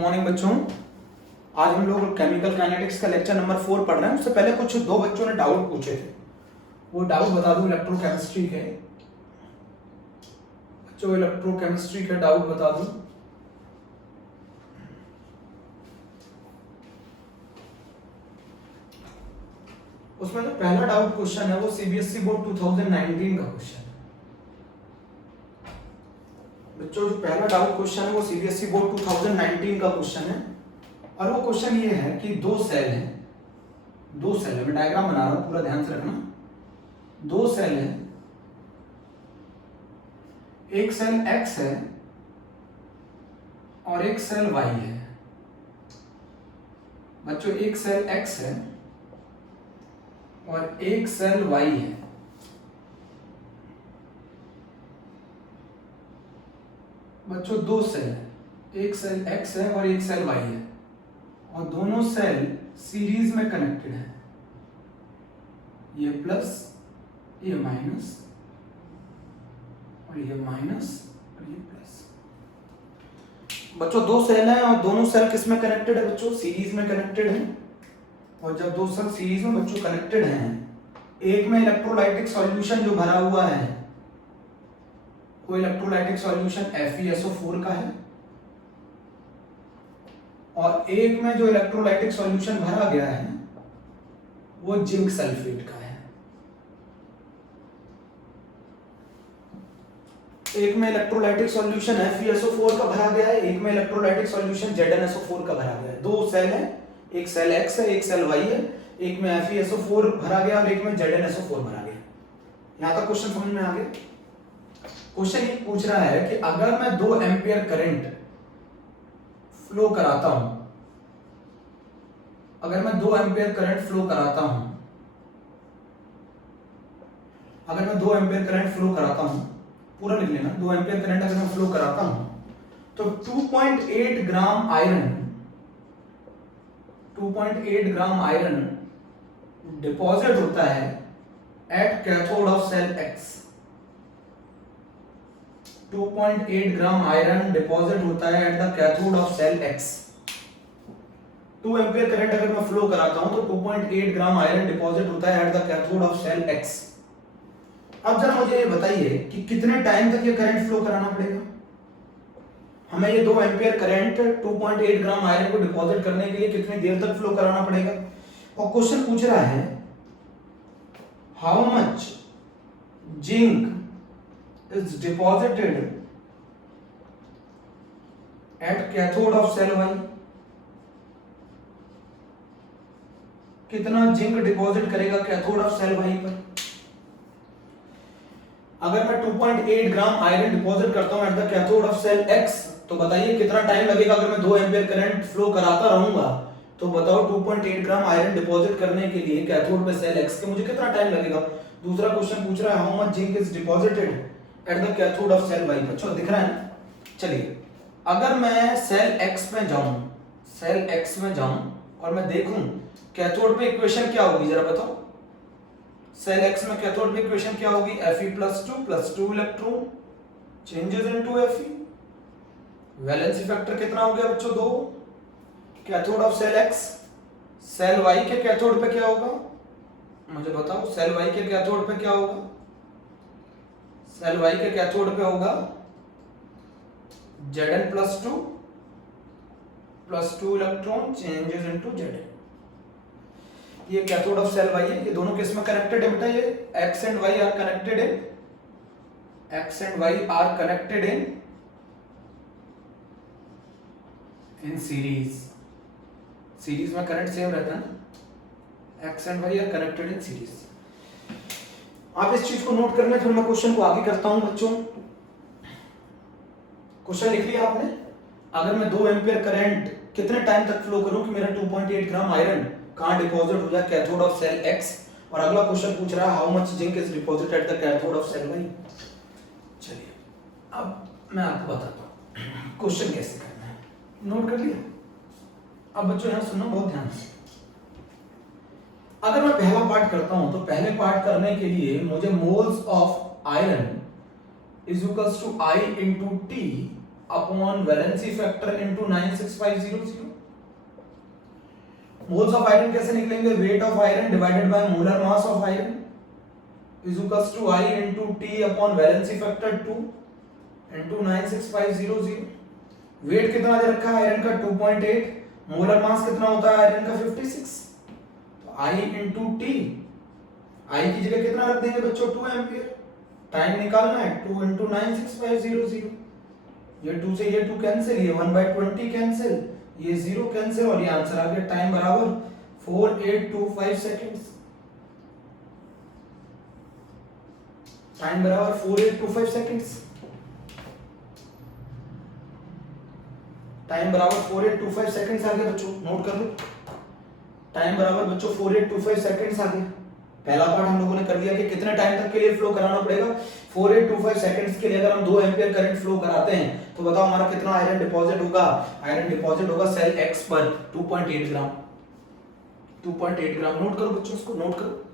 Morning बच्चों। आज हम लोग केमिकल काइनेटिक्स का लेक्चर नंबर 4 पढ़ रहे हैं। उससे पहले कुछ दो बच्चों ने डाउट पूछे थे, वो डाउट बता दूं। इलेक्ट्रोकेमिस्ट्री के बच्चों, इलेक्ट्रोकेमिस्ट्री का डाउट बता दूं। उसमें जो पहला डाउट क्वेश्चन है वो सीबीएसई बोर्ड 2019 का क्वेश्चन है। बच्चों जो पहला डाउट क्वेश्चन है वो सीबीएसई बोर्ड 2019 का क्वेश्चन है। और वो क्वेश्चन ये है कि दो सेल हैं, मैं डायग्राम बना रहा हूं, पूरा ध्यान से रखना। दो सेल हैं, एक सेल X है और एक सेल Y है। बच्चों एक सेल X है और एक सेल Y है। बच्चों दो सेल है, एक सेल X है और एक सेल Y है, और दोनों सेल सीरीज में कनेक्टेड है। ये प्लस, ये माइनस, और ये माइनस और ये प्लस। बच्चों दो सेल हैं और दोनों सेल किस में कनेक्टेड है? बच्चों सीरीज में कनेक्टेड है। और जब दो सेल सीरीज में बच्चों कनेक्टेड हैं, एक में इलेक्ट्रोलाइटिक सॉल्यूशन जो भरा हुआ है वो इलेक्ट्रोलाइटिक सॉल्यूशन FeSO4 का है, और एक में जो इलेक्ट्रोलाइटिक सॉल्यूशन भरा गया है वो जिंक सल्फेट का है। एक में इलेक्ट्रोलाइटिक सॉल्यूशन FeSO4 का भरा गया है, एक में इलेक्ट्रोलाइटिक सॉल्यूशन ZnSO4 का भरा गया है। दो सेल हैं, एक सेल X है, एक सेल Y है। एक में FeSO4 भरा गया और एक में ZnSO4 भरा गया। यहां तक क्वेश्चन समझ में आ गया? क्वेश्चन ये पूछ रहा है कि अगर मैं 2 एम्पियर करंट फ्लो कराता हूं, अगर मैं 2 एम्पियर करंट फ्लो कराता हूं, अगर मैं 2 एम्पियर करंट फ्लो कराता हूं, पूरा लिख लेना, 2 एम्पियर करंट अगर मैं फ्लो कराता हूं तो 2.8 gram iron, 2.8 gram iron deposit होता है at cathode of cell X। 2.8 gram iron deposit होता है at the cathode of cell X। 2 ampere current अगर मैं फ्लो कराता हूं तो 2.8 ग्राम आयरन डिपॉजिट होता है at the cathode of cell X। अब जरा मुझे ये बताइए कि कितने टाइम तक ये करंट फ्लो कराना पड़ेगा हमें? ये 2 एम्पियर करंट 2.8 ग्राम आयरन को डिपॉजिट करने के लिए कितनी देर तक फ्लो कराना पड़ेगा? और क्वेश्चन पूछ रहा है how much zinc is deposited at cathode of cell Y। कितना जिंक डिपॉजिट करेगा कैथोड ऑफ सेल Y पर? अगर मैं 2.8 ग्राम आयरन डिपॉजिट करता हूं at the cathode of cell X, तो बताइए कितना टाइम लगेगा? अगर मैं 2 एम्पियर करंट फ्लो कराता रहूंगा तो बताओ 2.8 ग्राम आयरन डिपॉजिट करने के लिए कैथोड पे सेल X के मुझे कितना टाइम लगेगा? दूसरा क्वेश्चन पूछ रहा है how much zinc is deposited at the cathode of cell Y। बच्चों दिख रहा है ना? चलिए अगर मैं सेल X में जाऊं, सेल X में जाऊं और मैं देखूं कैथोड पे इक्वेशन क्या होगी, जरा बताओ। सेल X में कैथोड पे इक्वेशन क्या होगी? Fe+2 + 2 electron changes into Fe। Valency factor कितना हो गया बच्चों? 2। Cathode of cell X, cell Y के कैथोड पे क्या होगा मुझे बताओ? सेल Y के कैथोड पे क्या होगा? सेल Y के कैथोड पे होगा Zn+2 + 2 electron changes into Zn। ये कैथोड ऑफ सेल Y है। ये दोनों किस में कनेक्टेड है बेटा? ये X and Y are connected है, X and Y are connected in series. Series में करंट सेम रहता है ना? X and Y are connected in series. आप इस चीज को नोट कर लें, फिर मैं क्वेश्चन को आगे करता हूं बच्चों। क्वेश्चन लिख लिया आपने? अगर मैं 2 एम्पियर करंट कितने टाइम तक फ्लो करूं कि मेरा 2.8 ग्राम आयरन कहां डिपॉजिट हो जाए? Cathode of cell X। और अगला क्वेश्चन पूछ रहा है how much zinc is deposited at the cathode of cell Y। चलिए अब मैं आपको बताता हूं क्वेश्चन कैसे करना है। नोट कर लिया? अब बच्चों यहां सुनना बहुत ध्यान से। अगर मैं पहला पार्ट करता हूं तो पहले पार्ट करने के लिए मुझे moles of iron is equals to I into T upon valency factor into 96500। Moles of iron कैसे निकलेंगे? Weight of iron divided by molar mass of iron is equals to I into T upon valency factor 2 into 96500। Weight कितना दे रखा है iron का? 2.8। Molar mass कितना होता है आयरन का? 56। तो I इनटू T, I की जगह कितना रख देंगे बच्चों? 2 एम्पियर। टाइम निकालना है, 2 इनटू 96500। ये 2 से ये 2 कैंसिल, ये 1/20 कैंसिल, ये 0 कैंसिल और ये आंसर आ गया। टाइम बराबर 4825 सेकंड्स। टाइम बराबर 4825 सेकंड्स। टाइम बराबर 4825 सेकंड्स आ गया बच्चों, नोट कर लो। टाइम बराबर बच्चों 4825 सेकंड्स आ गया। पहला पार्ट हम लोगों ने कर लिया कि कितने टाइम तक के लिए फ्लो कराना पड़ेगा। 4825 सेकंड्स के लिए अगर हम 2 एम्पीयर करंट फ्लो कराते हैं तो बताओ हमारा कितना आयरन डिपॉजिट होगा? आयरन डिपॉजिट होगा सेल X पर 2.8 ग्राम। 2.8 ग्राम नोट करो बच्चों, इसको नोट करो।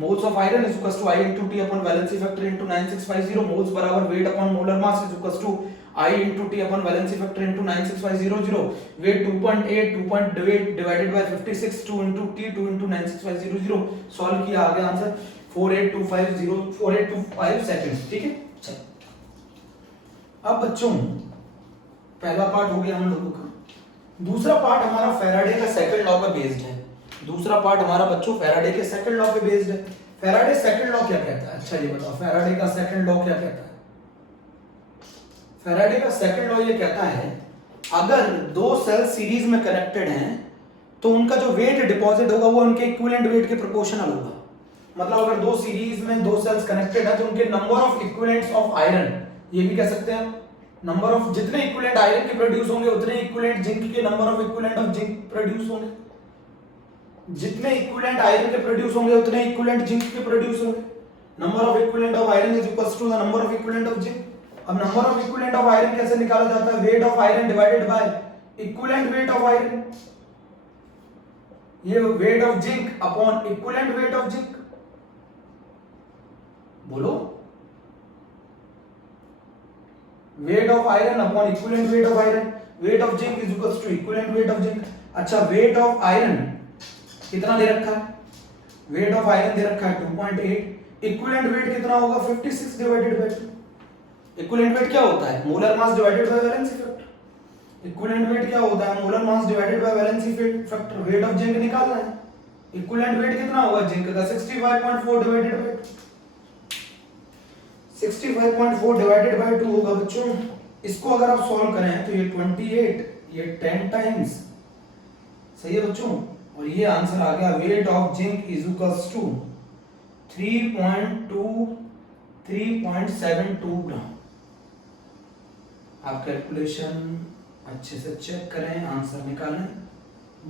Moles of iron is equals to I into T upon valency factor into 9650। Moles बराबर weight upon molar mass is equals to I into T upon valency factor into 96500। Weight 2.8, 2.8 divided by 56, 2 into T, 2 into 96500। Solve किया, आ गया answer 4825 seconds. ठीक है, चलो अब बच्चों पहला पार्ट हो गया हम लोगों का। दूसरा पार्ट हमारा फैराडे का सेकंड लॉ पर बेस्ड है। दूसरा पार्ट हमारा बच्चों फैराडे के सेकंड लॉ पे बेस्ड है। फैराडे सेकंड लॉ क्या कहता है? अच्छा ये बताओ, फैराडे का सेकंड लॉ क्या कहता है? फैराडे का सेकंड लॉ ये कहता है अगर दो सेल सीरीज में कनेक्टेड हैं तो उनका जो वेट डिपॉजिट होगा वो उनके इक्विवेलेंट वेट के प्रोपोर्शनल होगा। मतलब अगर दो सीरीज में दो सेल्स कनेक्टेड है तो उनके number of equivalents of iron, ये भी कह सकते हैं नंबर ऑफ, जितने इक्विवेलेंट आयरन के प्रोड्यूस होंगे उतने इक्विवेलेंट जिंक के number of equivalent of zinc produce होंगे। जितने इक्विवेलेंट आयरन के प्रोड्यूस होंगे उतने इक्विवेलेंट जिंक के प्रोड्यूस होंगे। Number of equivalent of iron is equals to the number of equivalent of zinc. अब number of equivalent of iron कैसे निकाला जाता है? Wait of iron divided by equivalent weight of iron. ये weight of zinc upon equivalent weight of zinc. बोलो, weight of iron upon equivalent weight of iron. Weight of zinc is equals to equivalent weight of zinc. अच्छा, weight of iron कितना दे रखा है? Wait of iron दे रखा है 2.8। Equivalent weight कितना होगा? 56 डिवाइडेड बाय 2। इक्विवेलेंट वेट क्या होता है? Molar mass divided by valency factor. Equivalent weight क्या होता है? Molar mass divided by valency factor. Wait of zinc निकालना है। इक्विवेलेंट वेट कितना होगा जिंक का? 65.4 डिवाइडेड बाय 2। 65.4 डिवाइडेड बाय 2 होगा बच्चों। इसको अगर आप सॉल्व करें तो ये 28, ये 10 टाइम्स, सही है बच्चों। और ये आंसर आ गया weight of zinc is equals to 3.72 gram. आप कैलकुलेशन अच्छे से चेक करें, आंसर निकालें।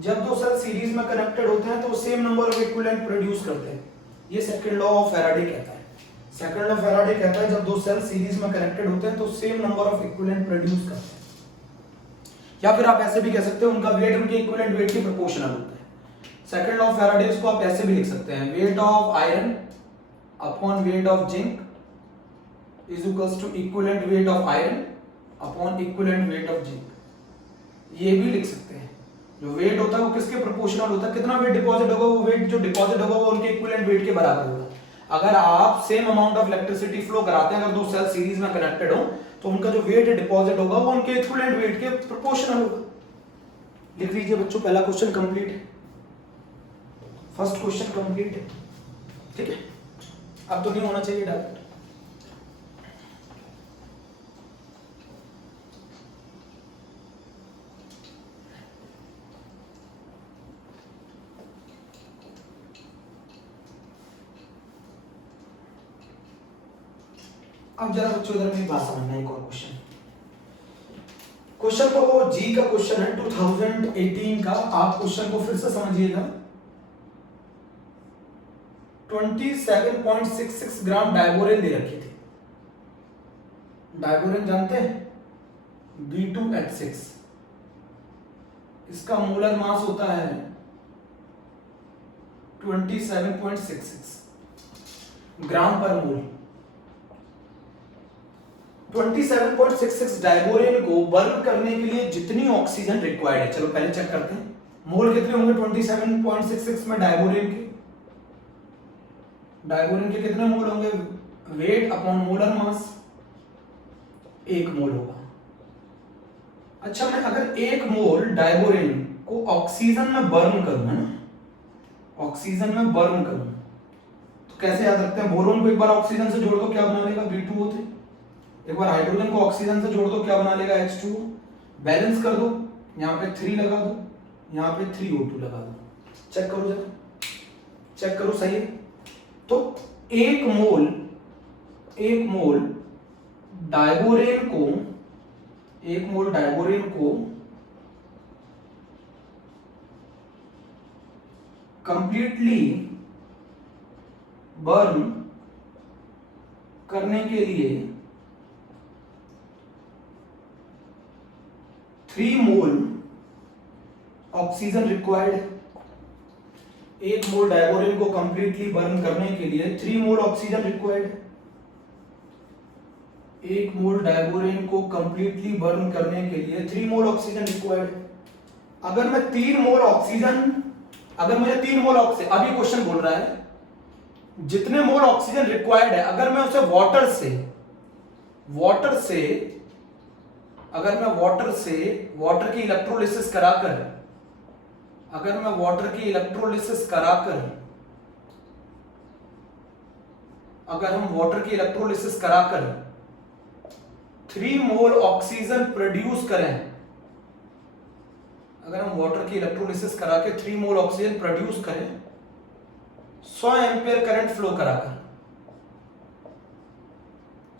जब दो सेल सीरीज में कनेक्टेड होते हैं तो same number of equivalent produce करते हैं। ये सेकंड लॉ ऑफ फैराडे कहता है। सेकंड लॉ फैराडे कहता है जब दो सेल सीरीज में कनेक्टेड होते हैं तो same number of equivalent produce करते हैं। या फिर आप ऐसे भी कह सकते हो उनका वेट उनके इक्विवेलेंट वेट के प्रोपोर्शनल होता है। सेकंड लॉ ऑफ फैराडे को आप ऐसे भी लिख सकते हैं, weight of iron upon weight of zinc is equals to equivalent weight of iron upon equivalent weight of zinc. ये भी लिख सकते हैं। जो वेट होता है वो किसके प्रोपोर्शनल होता है? कितना वेट डिपॉजिट होगा, वो वेट जो डिपॉजिट होगा वो उनके इक्विवेलेंट वेट के बराबर होगा। अगर आप same amount of electricity flow कराते हैं, अगर दो सेल सीरीज में कनेक्टेड हो तो उनका जो वेट डिपॉजिट होगा वो उनके इक्विवेलेंट वेट के प्रोपोर्शनल होगा। लिख लीजिए बच्चों, पहला क्वेश्चन कंप्लीट है। फर्स्ट क्वेश्चन कंप्लीट है, ठीक है। अब तो नहीं होना चाहिए डाउट। अब जरा बच्चों इधर मेरी बात समझना। एक और क्वेश्चन, क्वेश्चन को जी का क्वेश्चन है 2018 का। आप क्वेश्चन को फिर से समझिएगा। 27.66 ग्राम डायबोरेन दे रखी थी। डायबोरेन जानते हैं? B2H6। इसका मोलर मास होता है 27.66 ग्राम पर मोल। 27.66 डायबोरेन को बर्न करने के लिए जितनी ऑक्सीजन रिक्वायर्ड है, चलो पहले चेक करते हैं मोल कितने होंगे 27.66 में डायबोरेन के कितने मोल होंगे, वेट अपॉन मोलर मास 1 मोल होगा। अच्छा मैं अगर 1 मोल डायबोरेन को ऑक्सीजन में बर्न करूं, है ना, ऑक्सीजन में बर्न करूं तो कैसे याद रखते हैं, बोरोन को एक बार ऑक्सीजन से जोड़ दो क्या बना लेगा B2O3, एक बार हाइड्रोजन को ऑक्सीजन से जोड़ दो क्या बना लेगा H2O, बैलेंस कर दो, यहाँ पे 3 लगा दो, यहाँ पे 3O2 लगा दो, चेक करो जरा, चेक करो सही है। तो 1 मोल डायबोरेन को कंप्लीटली बर्न करने के लिए 3 मोल ऑक्सीजन रिक्वायर्ड। 1 मोल डायबोरेन को कंप्लीटली बर्न करने के लिए 3 मोल ऑक्सीजन रिक्वायर्ड। 1 मोल डायबोरेन को कंप्लीटली बर्न करने के लिए 3 मोल ऑक्सीजन रिक्वायर्ड। अगर मैं 3 मोल ऑक्सीजन, अगर मुझे 3 मोल ऑक्सीजन, अभी क्वेश्चन बोल रहा है जितने मोल ऑक्सीजन रिक्वायर्ड है, अगर मैं उसे वाटर से वाटर की इलेक्ट्रोलिसिस कराकर, अगर मैं वाटर की इलेक्ट्रोलिसिस कराकर, अगर हम वाटर की इलेक्ट्रोलिसिस कराकर 3 मोल ऑक्सीजन प्रोड्यूस करें, अगर हम वाटर की इलेक्ट्रोलिसिस करा के 3 मोल ऑक्सीजन प्रोड्यूस करें 100 एम्पियर करंट फ्लो कराकर,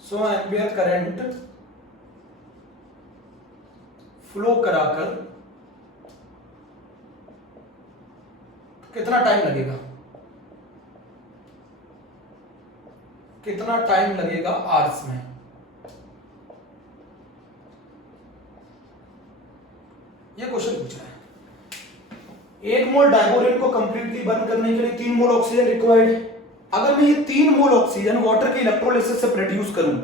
100 एम्पियर करंट फ्लो कराकर कितना टाइम लगेगा, कितना टाइम लगेगा आवर्स में। ये क्वेश्चन पूछ रहा है। 1 मोल डायबोरेन को कंप्लीटली बर्न करने के लिए 3 मोल ऑक्सीजन रिक्वायर्ड। अगर मैं ये 3 मोल ऑक्सीजन वाटर के इलेक्ट्रोलिसिस से प्रोड्यूस करूं,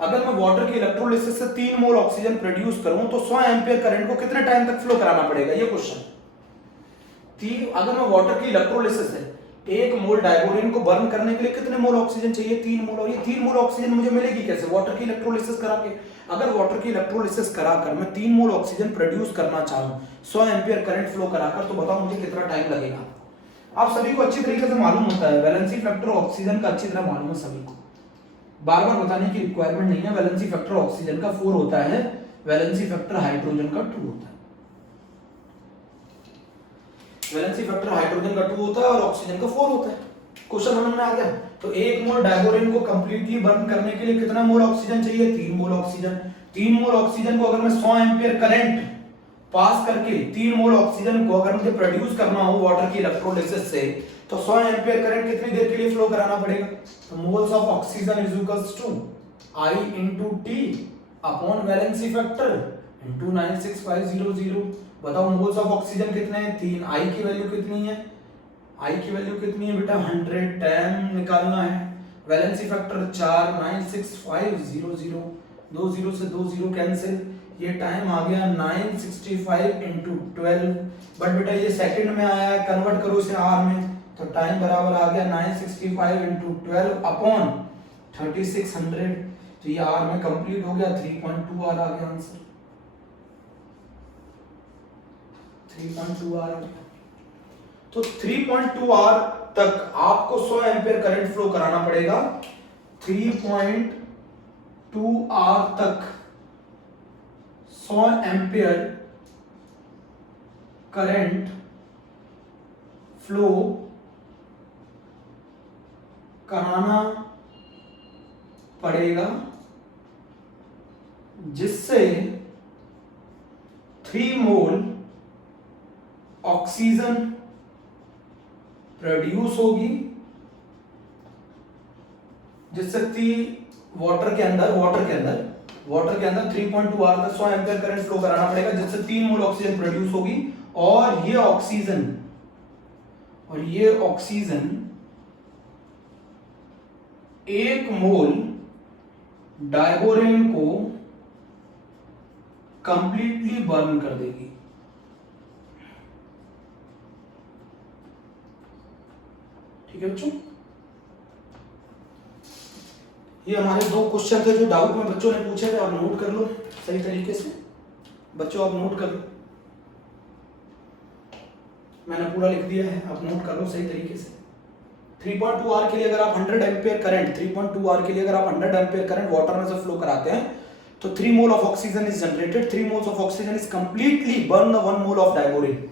अगर मैं वाटर के इलेक्ट्रोलिसिस से 3 मोल ऑक्सीजन प्रोड्यूस करूं तो 100 एम्पियर करंट को कितने टाइम तक फ्लो कराना पड़ेगा, ये क्वेश्चन। अगर मैं वाटर की इलेक्ट्रोलिसिस है 1 मोल डायबोरेन को बर्न करने के लिए कितने मोल ऑक्सीजन चाहिए, 3 मोल, और ये 3 मोल ऑक्सीजन मुझे मिलेगी कैसे, वाटर की इलेक्ट्रोलिसिस करा के। अगर वाटर की इलेक्ट्रोलिसिस कराकर मैं 3 मोल ऑक्सीजन प्रोड्यूस करना चाहूं 100 एम्पियर करंट फ्लो कराकर, तो बताओ मुझे कितना टाइम लगेगा। आप सभी को अच्छी तरीके से मालूम होता है, वैलेंसी फैक्टर ऑक्सीजन का अच्छी तरह मालूम है सभी को, बार बार बताने की रिक्वायरमेंट नहीं है। वैलेंसी फैक्टर ऑक्सीजन का 4 होता है, वैलेंसी फैक्टर हाइड्रोजन का 2 होता है। वैलेंसी फैक्टर हाइड्रोजन का 2 होता है और ऑक्सीजन का 4 होता है। क्वेश्चन समझ में आ गया। तो 1 मोल डायबोरेन को कंप्लीटली बर्न करने के लिए कितना मोल ऑक्सीजन चाहिए, 3 मोल ऑक्सीजन। 3 मोल ऑक्सीजन को अगर मैं 100 एम्पियर करंट पास करके 3 मोल ऑक्सीजन को अगर मुझे प्रोड्यूस करना हो वाटर की इलेक्ट्रोलिसिस से, तो 100 एम्पियर करंट कितनी देर के लिए फ्लो कराना पड़ेगा। तो moles of oxygen is equals to I into T upon valency factor into 96500। बताओ मोल्स ऑफ ऑक्सीजन कितने हैं, 3। I की वैल्यू कितनी है, I की वैल्यू कितनी है बेटा 100, टाइम निकालना है। वैलेंसी फैक्टर 4, 96500, 2 0 से 2 0 कैंसिल, ये टाइम आ गया 965 into 12। बट बेटा ये सेकंड में आया है, कन्वर्ट करो इसे आर में, तो टाइम बराबर आ गया 965 into 12 अपॉन 3600। तो ये आर में कंप्लीट हो गया, 3.2 आर आ गया आंसर, 3.2 आर आ गया। तो 3.2 आर तक आपको 100 एम्पियर करंट फ्लो कराना पड़ेगा। 3.2 आर तक 100 एम्पियर करंट फ्लो कराना पड़ेगा, जिससे 3 मोल ऑक्सीजन प्रोड्यूस होगी, जिससे वाटर के अंदर 3.2 आर तक 100 एम्पियर करंट फ्लो कराना पड़ेगा, जिससे 3 मोल ऑक्सीजन प्रोड्यूस होगी। और ये ऑक्सीजन 1 मोल डायबोरेन को कंप्लीटली बर्न कर देगी। ठीक है बच्चों, ये हमारे दो क्वेश्चन थे जो डाउट में बच्चों ने पूछे थे। आप नोट कर लो सही तरीके से बच्चों, आप नोट कर लो, मैंने पूरा लिख दिया है, आप नोट कर लो सही तरीके से। 3.2 आर के लिए अगर आप 100 एम्पियर करंट 3.2 आर के लिए अगर आप 100 एम्पियर करंट वाटर में से फ्लो कराते हैं तो 3 mole of oxygen is generated. 3 moles of oxygen is completely burn the 1 mole of diborane.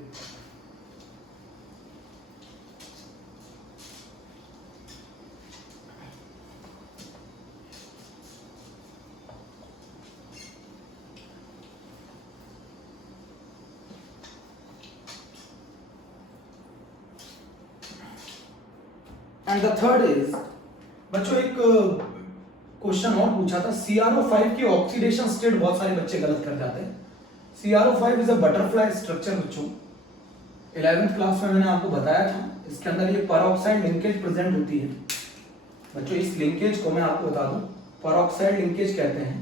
And the third is बच्चों, एक क्वेश्चन और पूछा था, CrO5 की ऑक्सीडेशन स्टेट बहुत सारे बच्चे गलत कर जाते हैं। CrO5 is a butterfly structure बच्चों, 11th क्लास में मैंने आपको बताया था। इसके अंदर ये परऑक्साइड लिंकेज प्रेजेंट होती है बच्चों। इस लिंकेज को मैं आपको बता दूं, परऑक्साइड लिंकेज कहते हैं,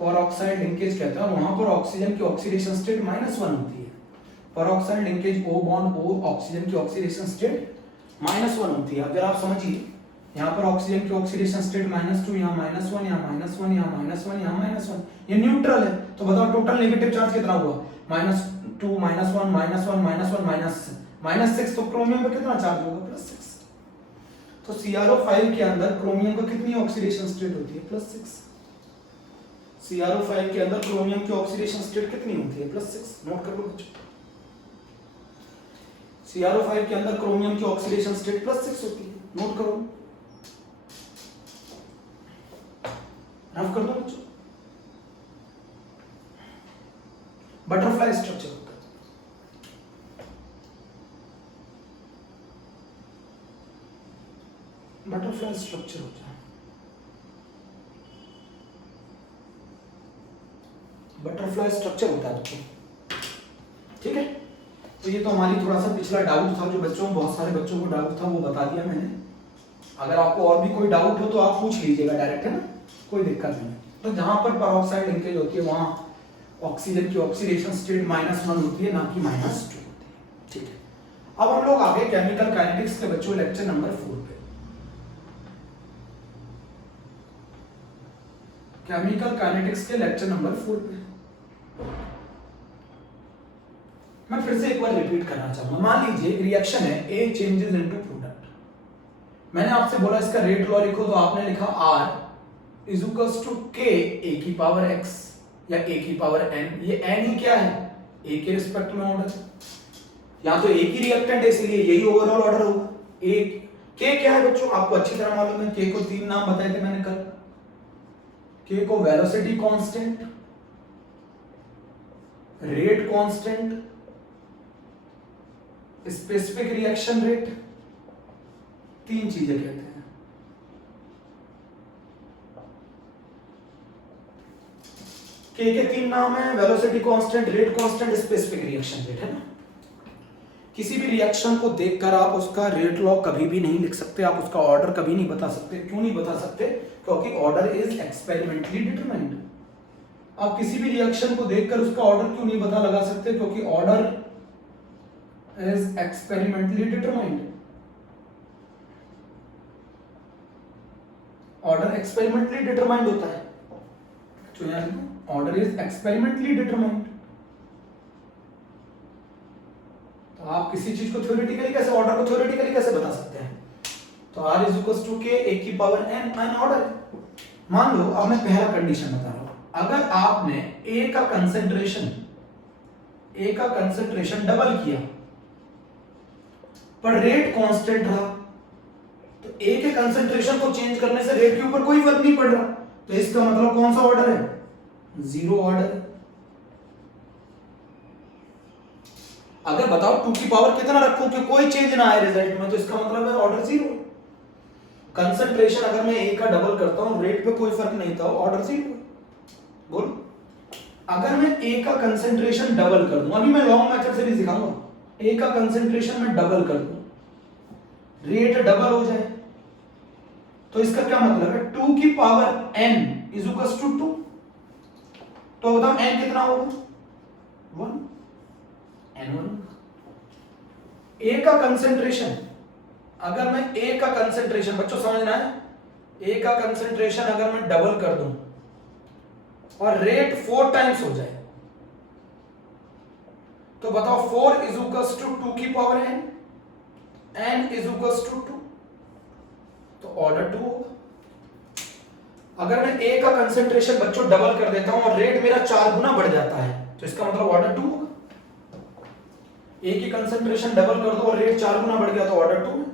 परऑक्साइड लिंकेज कहते हैं। और वहां पर ऑक्सीजन की ऑक्सीडेशन स्टेट -1 होती है। Peroxide linkage O bond O, oxygen की ऑक्सीडेशन स्टेट -1 होती है। अगर आप समझिए, यहाँ पर ऑक्सीजन की ऑक्सीडेशन स्टेट -2, यहाँ -1, यहाँ -1, यहाँ -1, यहाँ -1, ये न्यूट्रल है। तो बताओ टोटल नेगेटिव चार्ज कितना हुआ? -2, -1, -1, -6। तो क्रोमियम का कितना चार्ज होगा? +6। तो CrO5 के अंदर क्रोमियम का कितनी ऑक्सीडेशन स्टेट होती है? +6। CrO5 के अंदर क्रोमियम की ऑक्सीडेशन स्टेट कितनी होती है? +6। नोट कर लो बच्चों, CrO5 के अंदर क्रोमियम की ऑक्सीडेशन स्टेट +6 होती है। नोट करो, रफ कर दो बच्चों। बटरफ्लाई स्ट्रक्चर होता है, बटरफ्लाई स्ट्रक्चर होता है, बटरफ्लाई स्ट्रक्चर होता है बच्चों। ठीक है, तो ये तो हमारी थोड़ा सा पिछला डाउट था जो बच्चों, बहुत सारे बच्चों को डाउट था, वो बता दिया मैंने। अगर आपको और भी कोई डाउट हो तो आप पूछ लीजिएगा डायरेक्ट, है ना, कोई दिक्कत नहीं। तो जहां पर परऑक्साइड लिंकेज होती है वहां ऑक्सीजन की ऑक्सीडेशन स्टेट -1 होती है, ना कि -2 होती है। ठीक है, अब हम लोग आगे केमिकल काइनेटिक्स के बच्चों लेक्चर नंबर 4 पे। केमिकल काइनेटिक्स के लेक्चर नंबर 4 पे मैं फिर से एक बार रिपीट करना चाहूंगा। मान लीजिए रिएक्शन है, A चेंजेस इनटू प्रोडक्ट। मैंने आपसे बोला इसका रेट लॉ लिखो, तो आपने लिखा R is equals to K A की पावर X या A की पावर N। ये N ही क्या है? A के रिस्पेक्ट में ऑर्डर, या तो एक ही रिएक्टेंट है इसलिए यही ओवरऑल ऑर्डर होगा। एक K क्या है बच्चों? आपको अच्छी तरह मालूम है। K को 3 नाम बताए थे मैंने कल। K को velocity constant, rate constant, specific reaction rate, 3 चीजें कहते हैं। K के 3 नाम है, velocity constant, rate constant, specific reaction rate, है ना। किसी भी रिएक्शन को देखकर आप उसका रेट लॉ कभी भी नहीं लिख सकते, आप उसका ऑर्डर कभी नहीं बता सकते। क्यों नहीं बता सकते? क्योंकि ऑर्डर इज एक्सपेरिमेंटली डिटरमाइंड। आप किसी भी रिएक्शन को देखकर उसका ऑर्डर क्यों नहीं पता लगा सकते? क्योंकि order is experimentally determined. Order experimentally determined होता है, तो यहां ऑर्डर इज एक्सपेरिमेंटली डिटरमाइंड। तो आप किसी चीज को थ्योरेटिकली कैसे, ऑर्डर को थ्योरेटिकली कैसे बता सकते हैं? तो R is equals to K A की पावर N, एन ऑर्डर। मान लो, अब मैं पहला कंडीशन बता रहा हूं, अगर आपने A का कंसेंट्रेशन डबल किया पर रेट कांस्टेंट रहा, तो A के कंसेंट्रेशन को चेंज करने से रेट के ऊपर कोई फर्क नहीं पड़ रहा, तो इसका मतलब कौन सा ऑर्डर है? 0 ऑर्डर। अगर बताओ 2 की पावर कितना रखूं कि कोई चेंज ना आए रिजल्ट में, तो इसका मतलब है ऑर्डर 0। कंसेंट्रेशन अगर मैं A का डबल करता हूं, रेट पे कोई फर्क नहीं था, ऑर्डर 0। बोल, अगर मैं A का कंसेंट्रेशन डबल कर दूं, अभी मैं लॉन्ग मेथड से भी दिखाऊंगा, A का कंसेंट्रेशन में डबल कर दूं, रेट डबल हो जाए, तो इसका क्या मतलब है 2 की power n is equals to 2। तो बताओ n कितना होगा 1, n1। ए का कंसेंट्रेशन, अगर मैं ए का कंसेंट्रेशन, बच्चों समझना है, ए का कंसेंट्रेशन अगर मैं डबल कर दूं और रेट 4 टाइम्स हो जाए, तो बताओ 4 इज इक्वल्स टू 2 की power n is equals to 2, तो ऑर्डर 2 होगा। अगर मैं ए का कंसेंट्रेशन बच्चों डबल कर देता हूं और रेट मेरा 4 गुना बढ़ जाता है, तो इसका मतलब ऑर्डर 2 होगा। ए की कंसेंट्रेशन डबल कर दो और रेट 4 गुना बढ़ गया तो ऑर्डर 2 है।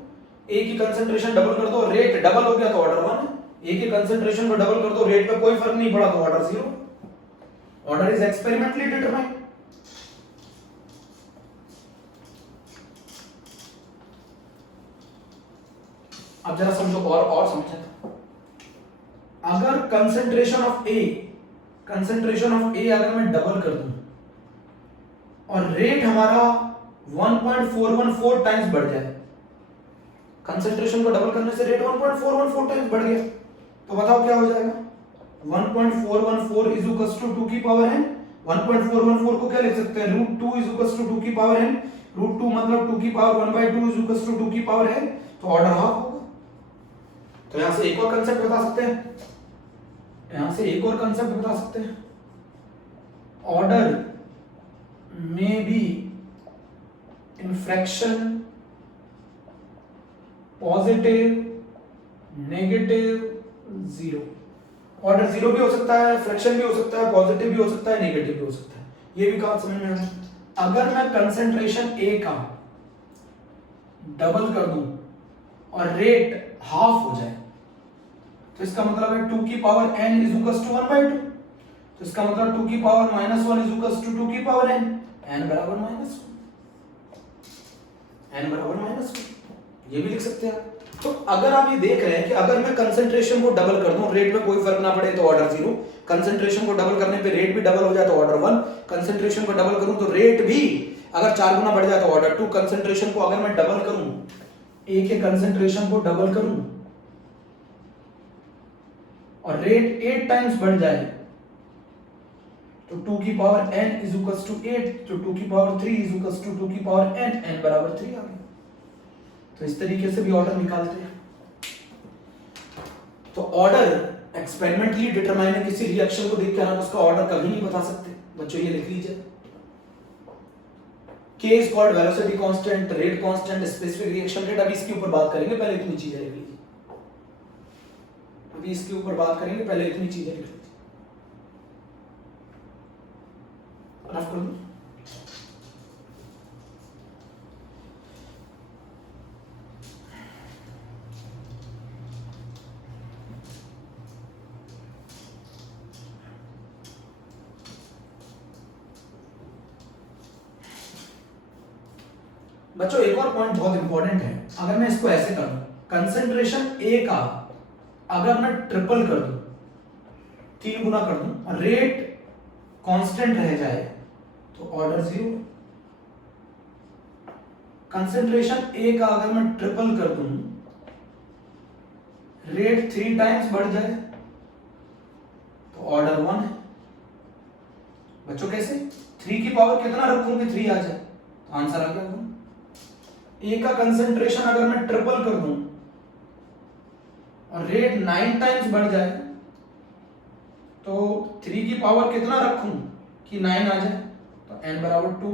ए की कंसेंट्रेशन डबल कर दो और रेट डबल हो गया तो ऑर्डर 1 है। ए की कंसेंट्रेशन को डबल कर दो, रेट पे कोई फर्क नहीं पड़ा तो order 0। Order is experimentally determined. अब जरा समझो और समझे। अगर कंसेंट्रेशन ऑफ ए अगर मैं डबल कर दूं और रेट हमारा 1.414 टाइम्स बढ़ जाए, कंसेंट्रेशन को डबल करने से रेट 1.414 टाइम्स बढ़ गया, तो बताओ क्या हो जाएगा 1.414 इज इक्वल्स टू 2 की पावर n। 1.414 को क्या लिख सकते हैं √2 इज इक्वल्स टू 2 की पावर n। √2 मतलब 2 की पावर 1/2 इज इक्वल्स टू 2 की पावर n, तो ऑर्डर हाफ होगा। तो यहां से एक और कंसेप्ट बता सकते हैं, ऑर्डर में be in fraction positive, negative, 0। Order 0 भी हो सकता है, फ्रैक्शन भी हो सकता है, पॉजिटिव भी हो सकता है, नेगेटिव भी हो सकता है। ये भी कहां समझ में आया। अगर मैं कंसेंट्रेशन ए का डबल कर दूं और रेट हाफ हो जाए, तो इसका मतलब है 2 की power n is equals to 1/2। तो इसका मतलब 2 की पावर -1 इज इक्वल्स टू 2 की पावर n, n बराबर -1, n बराबर -1, ये भी लिख सकते हैं। तो अगर आप ये देख रहे हैं कि अगर मैं कंसेंट्रेशन को डबल कर दूं, रेट में कोई फर्क ना पड़े तो ऑर्डर 0, कंसेंट्रेशन को डबल करने पे रेट भी डबल हो जाए तो ऑर्डर 1, कंसेंट्रेशन को डबल करूं तो रेट भी अगर 4 गुना बढ़ जाए तो ऑर्डर 2, कंसेंट्रेशन को अगर मैं डबल करूं, ए के कंसेंट्रेशन को डबल करूं और रेट 8 टाइम्स बढ़ जाए, तो 2 की power n is equals to 8, तो 2 की पावर 3 इज इक्वल्स टू 2 की पावर n, n बराबर 3 आ गया। तो इस तरीके से भी ऑर्डर निकालते हैं। तो ऑर्डर एक्सपेरिमेंटली डिटरमाइन है। किसी रिएक्शन को देख के आप उसका ऑर्डर कभी नहीं बता सकते। बच्चों ये लिख लीजिए, K is called velocity constant, rate constant, specific reaction rate। अभी इसके ऊपर बात करेंगे, पहले इतनी चीजें लिख लीजिए। अभी इसके ऊपर बात करेंगे, पहले इतनी चीजें लिख लीजिए। रफ कर दूं? बच्चों एक और पॉइंट बहुत इंपॉर्टेंट है। अगर मैं इसको ऐसे कर दूं, कंसेंट्रेशन ए का अगर मैं ट्रिपल कर दूं, 3 गुना कर दूं और रेट कांस्टेंट रह जाए, तो ऑर्डर 0। कंसेंट्रेशन ए का अगर मैं ट्रिपल कर दूं, रेट 3 टाइम्स बढ़ जाए, तो ऑर्डर 1 है। बच्चों कैसे? 3 की पावर कितना रखूं कि 3 आ जाए, तो आंसर आ गया। ए का कंसेंट्रेशन अगर मैं ट्रिपल कर दूं और रेट 9 टाइम्स बढ़ जाए, तो 3 की पावर कितना रखूं कि 9 आ जाए, तो n बराबर 2।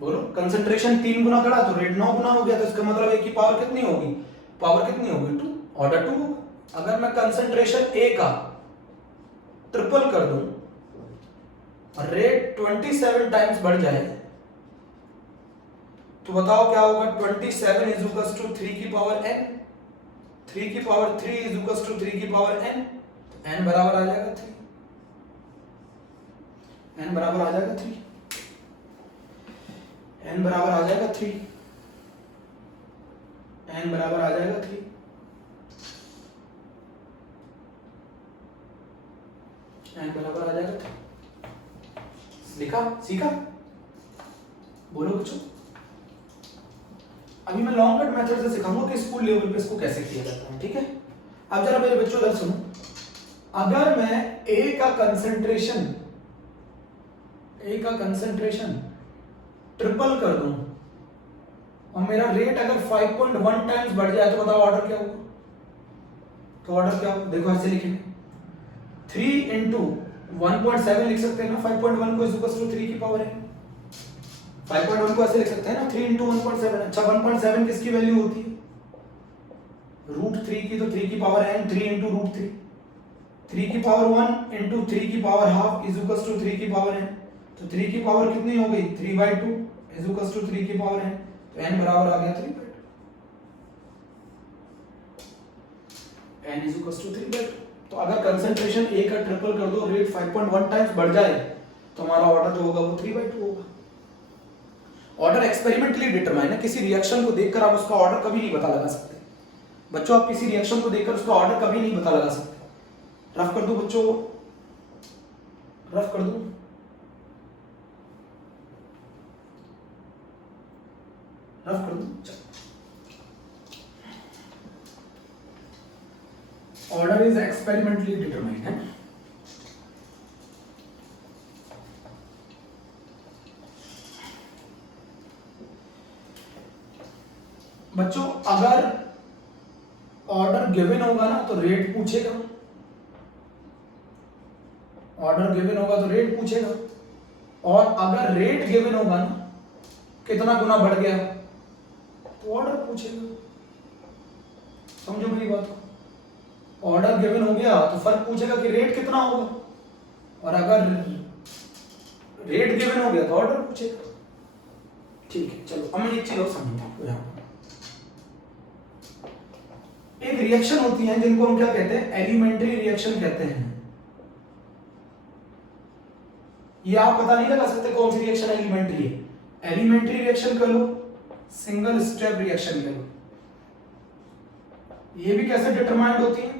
बोलो, कंसेंट्रेशन 3 गुना करा तो रेट 9 गुना हो गया, तो इसका मतलब ए की पावर कितनी होगी? पावर कितनी होगी? 2, ऑर्डर 2 होगा। अगर मैं कंसेंट्रेशन ए का ट्रिपल कर दूं और रेट 27 टाइम्स बढ़ जाए, तो बताओ क्या होगा? 27 इज इक्वल्स टू 3 की पावर n, 3 की पावर 3 इज इक्वल्स टू 3 की पावर n, तो n बराबर आ जाएगा 3, n बराबर आ जाएगा 3, n बराबर आ जाएगा 3, n बराबर आ जाएगा 3, n बराबर आ जाएगा 3। लिखा? सीखा? बोलो बच्चों। अभी मैं लॉन्ग कट मेथड से सिखाऊंगा कि स्कूल लेवल पे इसको कैसे किया जाता है, ठीक है। अब जरा मेरे बच्चों इधर सुनो, अगर मैं ए का कंसंट्रेशन ट्रिपल कर दूं और मेरा रेट अगर 5.1 टाइम्स बढ़ जाए तो बताओ ऑर्डर क्या होगा? तो ऑर्डर क्या होगा? देखो ऐसे लिखेंगे 3 इंटू 1.7 लिख सकते हैं ना, 5.1 को इक्वल टू 3 की पावर है, 5.1 को ऐसे लिख सकते हैं ना 3 इंटू 1.7। अच्छा 1.7 किसकी वैल्यू होती है? रूट 3 की, तो 3 की पावर n, 3 इंटू रूट 3, 3 की पावर 1 इंटू 3 की power half is equal to 3 की पावर n। तो 3 की पावर कितनी हो गई? 3/2 इज इक्वल टू 3 की पावर n, तो n बराबर आ गया 3/2, n इज इक्वल टू 3/2। तो अगर कंसंट्रेशन A का ट्रिपल कर दो, रेट 5.1 टाइम्स बढ़ जाए तो हमारा ऑर्डर जो होगा वो 3/2 होगा। ऑर्डर एक्सपेरिमेंटली डिटरमाइन है, किसी रिएक्शन को देखकर आप उसका ऑर्डर कभी नहीं पता लगा सकते बच्चों। आप किसी रिएक्शन को देखकर उसका ऑर्डर कभी नहीं पता लगा सकते। रफ कर दो बच्चों, रफ कर दो। रफ कर दो। ऑर्डर इज एक्सपेरिमेंटली डिटरमाइंड है। बच्चों अगर ऑर्डर गिवन होगा ना तो रेट पूछेगा, ऑर्डर गिवन होगा तो रेट पूछेगा, और अगर रेट गिवन होगा ना कितना गुना बढ़ गया तो ऑर्डर पूछेगा। समझो मेरी बात को, ऑर्डर गिवन हो गया तो फर्क पूछेगा कि रेट कितना होगा, और अगर रेट गिवन हो गया तो ऑर्डर पूछेगा। ठीक है, चलो अब मैं एक चीज और समझता हूं। यहां एक रिएक्शन होती है जिनको हम क्या कहते हैं? एलिमेंट्री रिएक्शन कहते हैं। ये आप पता नहीं लगा सकते कौन सी रिएक्शन एलिमेंट्री है। एलिमेंट्री रिएक्शन कर लो, सिंगल स्टेप रिएक्शन कर लो। ये भी कैसे डिटरमाइंड होती है?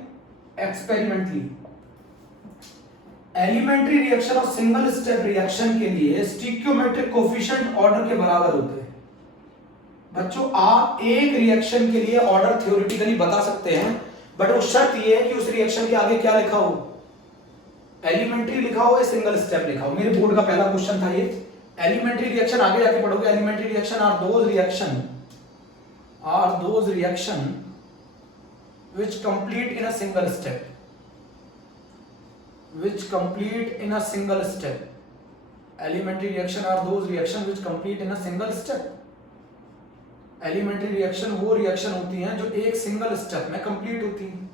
एक्सपेरिमेंटली। एलिमेंट्री रिएक्शन और सिंगल स्टेप रिएक्शन के लिए स्टिक्योमेट्रिक कोफिशिएंट ऑर्डर के बराबर होते हैं। बच्चों आप एक रिएक्शन के लिए ऑर्डर थ्योरेटिकली बता सकते हैं, बट वो शर्त ये है कि उस रिएक्शन के आगे क्या लिखा हो? एलिमेंट्री लिखा हो या सिंगल स्टेप लिखा हो। मेरे बोर्ड का पहला क्वेश्चन था ये। एलिमेंट्री रिएक्शन आगे जाके पढ़ोगे। Elementary reaction are those reaction which complete in a single step, which complete in a single step. Elementary reaction are those reaction which complete in a single step. Elementary reaction वो reaction होती हैं जो एक single step में complete होती हैं,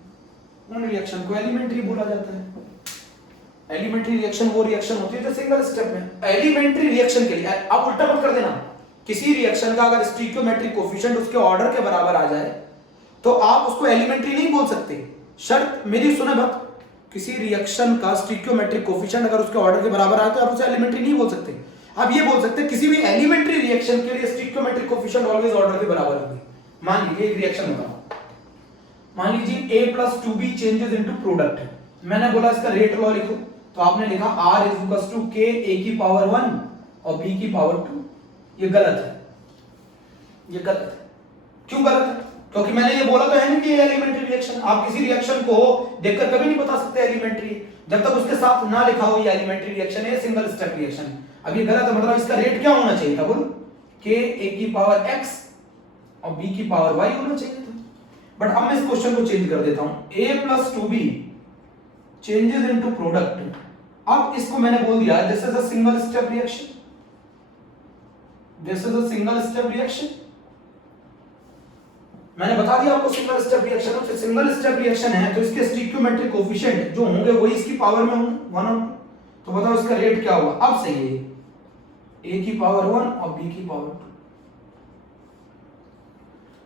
उन reaction को एलिमेंट्री बोला जाता है। एलिमेंट्री रिएक्शन वो रिएक्शन होती है जो सिंगल स्टेप में। एलिमेंट्री रिएक्शन के लिए आप उल्टा मत कर देना, किसी रिएक्शन का अगर स्टिक्योमेट्रिक कोफिशिएंट उसके ऑर्डर के बराबर आ जाए तो आप उसको एलिमेंट्री नहीं बोल सकते। शर्त मेरी सुने बात, किसी रिएक्शन का स्टिक्योमेट्रिक कोफिशिएंट अगर उसके ऑर्डर के बराबर आए तो आप उसे एलिमेंट्री नहीं बोल सकते। आप ये बोल सकते हैं किसी भी एलिमेंट्री रिएक्शन के लिए स्टिक्योमेट्रिक कोफिशिएंट ऑलवेज ऑर्डर के बराबर होंगे। मान लीजिए एक रिएक्शन होगा, मान लीजिए a + 2b changes into product. मैंने बोला इसका रेट लॉ लिखो, तो आपने लिखा r = k a⁴ और b ⁴ 2। ये गलत है, ये गलत है। क्यों गलत है? क्योंकि मैंने ये बोला तो है नहीं कि ये एलिमेंट्री रिएक्शन। आप किसी रिएक्शन को देखकर कभी नहीं बता सकते एलिमेंट्री, जब तक उसके साथ ना लिखा हो ये एलिमेंट्री रिएक्शन है, सिंगल स्टेप रिएक्शन है। अब ये गलत है, मतलब इसका रेट क्या होना चाहिए था? बोल, k a⁴x और b ⁴y होना चाहिए था। बट अब मैं इस क्वेश्चन को चेंज कर देता हूं, a + 2b changes into product. अब इसको मैंने बोल दिया this is a single step reaction, this is a single step reaction. मैंने बता दिया आपको सिंगल स्टेप रिएक्शन है। सिंगल स्टेप रिएक्शन है तो इसके स्टिक्योमेट्रिक कोफिशिएंट जो होंगे वही इसकी पावर में होंगे 1 और 2। तो बताओ इसका रेट क्या होगा? अब सही है, a⁴ 1 और b ⁴ 2।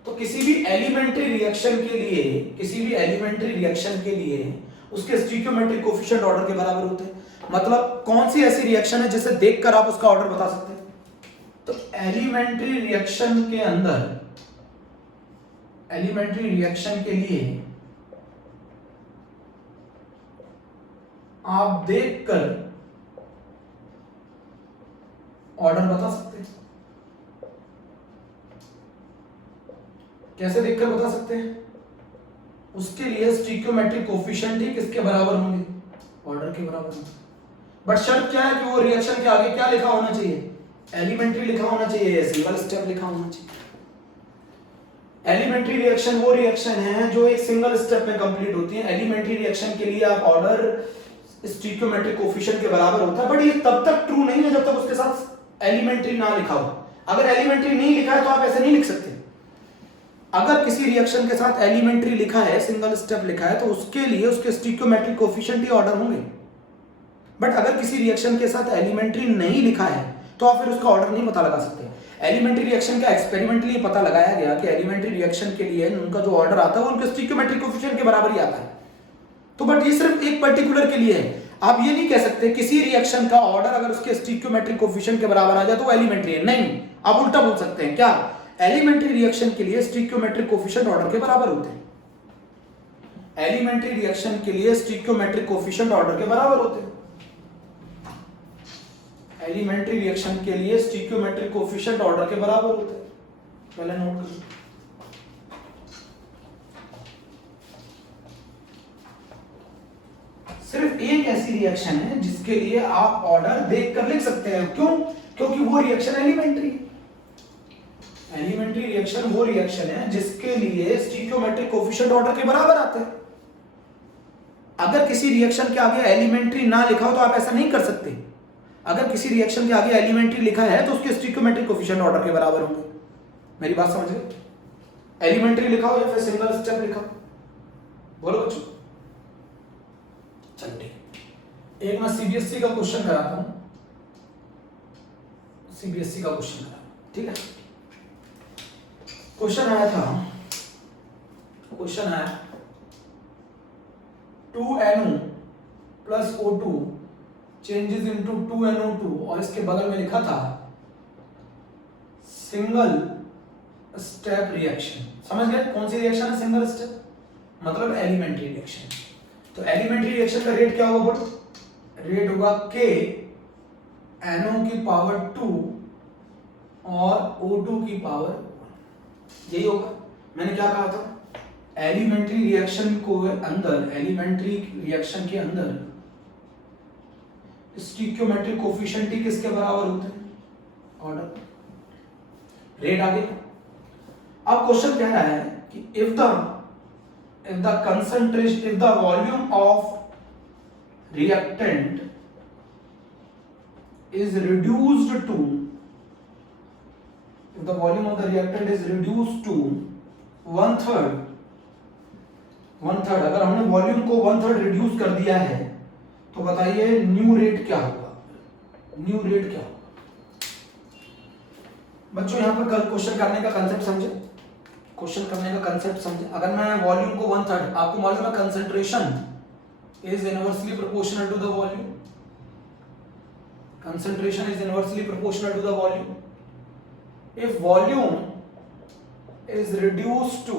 तो किसी भी एलिमेंट्री रिएक्शन के लिए, किसी भी एलिमेंट्री रिएक्शन के लिए उसके स्टिक्योमेट्रिक कोफिशिएंट ऑर्डर के बराबर होते हैं। मतलब कौन सी ऐसी रिएक्शन है जिसे देखकर आप उसका ऑर्डर बता सकते हैं? तो एलिमेंट्री रिएक्शन के अंदर, एलिमेंट्री रिएक्शन के लिए आप देखकर ऑर्डर बता सकते हैं। कैसे देखकर बता सकते हैं? उसके लिए स्टिक्योमेट्रिक कोफिशिएंट ही किसके बराबर होंगे? ऑर्डर के बराबर होंगे। बट शर्त क्या है कि वो रिएक्शन के आगे क्या लिखा होना चाहिए? एलिमेंट्री लिखा होना चाहिए, सिंगल स्टेप लिखा होना चाहिए। एलिमेंट्री रिएक्शन वो रिएक्शन है जो एक सिंगल स्टेप में कंप्लीट होती है। एलिमेंट्री रिएक्शन के लिए आप ऑर्डर स्टिक्योमेट्रिक कोफिशिएंट के बराबर होता है, बट ये तब तक ट्रू नहीं है जब तक उसके साथ एलिमेंट्री ना लिखा हो। अगर एलिमेंट्री नहीं लिखा है तो आप ऐसे नहीं लिख सकते। अगर किसी रिएक्शन के साथ एलिमेंट्री लिखा है, सिंगल स्टेप लिखा है, तो उसके लिए उसके स्टिक्योमेट्रिक कोफिशिएंट ही ऑर्डर होंगे। बट अगर किसी रिएक्शन के साथ एलिमेंट्री नहीं लिखा है तो आप फिर उसका ऑर्डर नहीं पता लगा सकते। एलिमेंट्री रिएक्शन का एक्सपेरिमेंटली पता लगाया गया कि एलिमेंट्री रिएक्शन के लिए उनका जो ऑर्डर आता है वो उनके स्टिक्योमेट्रिक कोफिशिएंट के बराबर ही आता है। तो बट ये सिर्फ एक पर्टिकुलर के लिए है। आप ये नहीं कह सकते किसी रिएक्शन का ऑर्डर अगर उसके स्टिक्योमेट्रिक कोफिशिएंट के बराबर आ जाए तो वो एलिमेंट्री है। नहीं, आप उल्टा बोल सकते हैं। क्या? एलिमेंट्री रिएक्शन के लिए स्टिक्योमेट्रिक कोफिशिएंट ऑर्डर के बराबर होते हैं। एलिमेंट्री रिएक्शन के लिए स्टिक्योमेट्रिक कोफिशिएंट ऑर्डर के बराबर होते हैं। एलिमेंट्री रिएक्शन के लिए स्टिक्योमेट्रिक कोफिशिएंट ऑर्डर के बराबर होते हैं। पहले नोट कर लो। सिर्फ एक ऐसी रिएक्शन है जिसके लिए आप ऑर्डर देखकर लिख सकते हैं। क्यों? क्योंकि वो रिएक्शन एलिमेंट्री। एलिमेंट्री रिएक्शन वो रिएक्शन है जिसके लिए स्टिक्योमेट्रिक कोफिशिएंट ऑर्डर के बराबर आते हैं। अगर किसी रिएक्शन के आगे एलिमेंट्री ना लिखा हो तो आप ऐसा नहीं कर सकते। अगर किसी रिएक्शन के आगे एलिमेंट्री लिखा है तो उसके स्टिक्योमेट्रिक कोफिशिएंट ऑर्डर के बराबर होंगे। मेरी बात समझ गए? एलिमेंट्री लिखा हो या फिर सिंगल स्टेप लिखा हो, बोलो बच्चों। चलिए एक मैं सीबीएसई का क्वेश्चन कराता हूं। सीबीएसई का क्वेश्चन करा, ठीक है। क्वेश्चन आया 2NO plus O2 changes into 2NO2 और इसके बगल में लिखा था सिंगल स्टेप रिएक्शन। समझ गए कौन सी रिएक्शन है सिंगल स्टेप? मतलब एलिमेंट्री रिएक्शन। तो एलिमेंट्री रिएक्शन का रेट क्या होगा बोलो? रेट होगा K NO की पावर 2 और O2 की पावर 1। यही होगा। मैंने क्या कहा था? एलिमेंट्री रिएक्शन को अंदर, एलिमेंट्री रिएक्शन के अंदर स्टिक्योमेट्रिक कोफिशिएंट ही किसके बराबर होते हैं? ऑर्डर। रेट आगे। अब क्वेश्चन कह रहा है कि if the volume of reactant is reduced to, if the volume of the reactant is reduced to 1/3, अगर हमने वॉल्यूम को 1/3 रिड्यूस कर दिया है तो बताइए न्यू रेट क्या होगा? न्यू रेट क्या होगा? बच्चों यहां पर कल क्वेश्चन करने का कंसेप्ट समझे। क्वेश्चन करने का कंसेप्ट समझे। अगर मैं वॉल्यूम को 1/3, आपको मालूम है concentration is inversely proportional to the volume. Concentration is inversely proportional to the volume. If volume is reduced to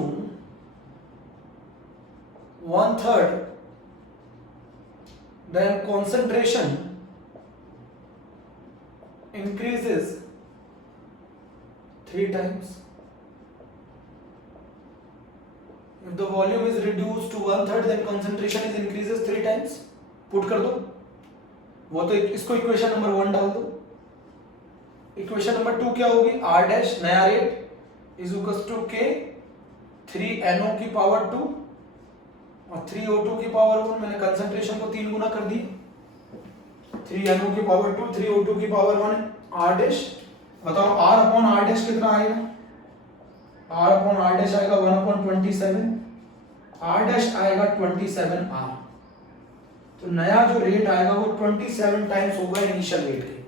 1/3, then concentration increases 3 times. If the volume is reduced to 1/3, then concentration is increases 3 times. Put कर दो वो, तो इसको equation number 1 डाल दो। Equation number 2 क्या होगी? R dash नया rate is equals to K 3NO की पावर 2 और 3O2 की पावर 1। मैंने कंसंट्रेशन को 3 गुना कर दी। 3NO की पावर 2 3O2 की पावर 1 R डैश। बताओ R अपॉन R डैश कितना आएगा? R अपॉन R डैश आएगा 1/27। R डैश आएगा 27R। तो नया जो रेट आएगा वो 27 टाइम्स होगा इनिशियल रेट के।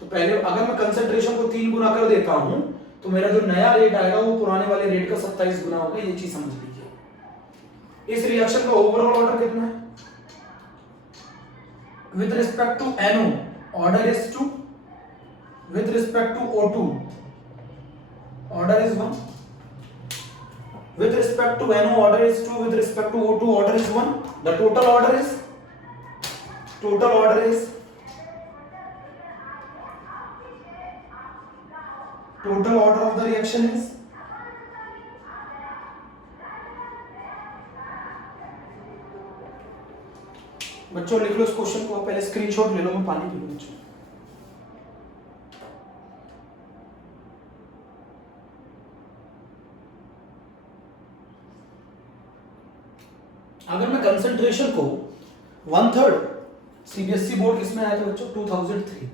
तो पहले अगर मैं कंसंट्रेशन को 3 गुना कर देता हूं तो मेरा जो नया रेट आएगा वो पुराने वाले रेट का 27 गुना होगा। ये चीज समझ लीजिए। इस रिएक्शन का ओवरऑल ऑर्डर कितना है? With respect to NO order is 2, with respect to O2 order is 1, with respect to NO order is 2, with respect to O2 order is 1. The total order is total order of the reaction is बच्चों लिख लो इस question को, पहले screenshot ले लो, मैं पानी P लूं बच्चों। अगर मैं कंसंट्रेशन को 1/3, सीबीएसई बोर्ड किसमें आया था बच्चों? 2003।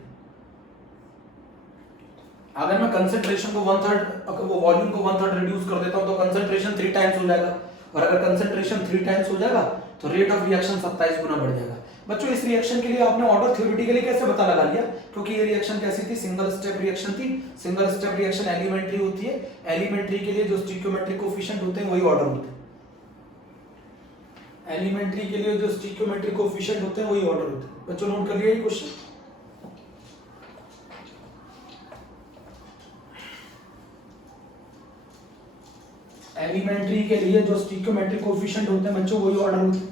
अगर मैं कंसंट्रेशन को 1/3, अगर वो वॉल्यूम को 1/3 रिड्यूस कर देता हूं तो कंसंट्रेशन 3 टाइम्स हो जाएगा, और अगर कंसंट्रेशन 3 टाइम्स हो जाएगा तो रेट ऑफ रिएक्शन 27 गुना बढ़ जाएगा। बच्चों इस रिएक्शन के लिए आपने ऑर्डर थ्योरेटिकली कैसे पता लगा लिया? क्योंकि ये रिएक्शन कैसी थी? सिंगल स्टेप रिएक्शन थी। सिंगल स्टेप रिएक्शन एलिमेंट्री होती है, एलिमेंट्री के लिए जो स्टिक्योमेट्रिक कोफिशिएंट होते हैं वही ऑर्डर होते हैं। एलिमेंट्री के लिए जो स्टिक्योमेट्रिक कोफिशिएंट होते हैं वही ऑर्डर होते हैं। बच्चों नोट कर लिया ये क्वेश्चन? एलिमेंट्री के लिए जो स्टिक्योमेट्रिक कोफिशिएंट होते हैं बच्चों वही ऑर्डर होते हैं।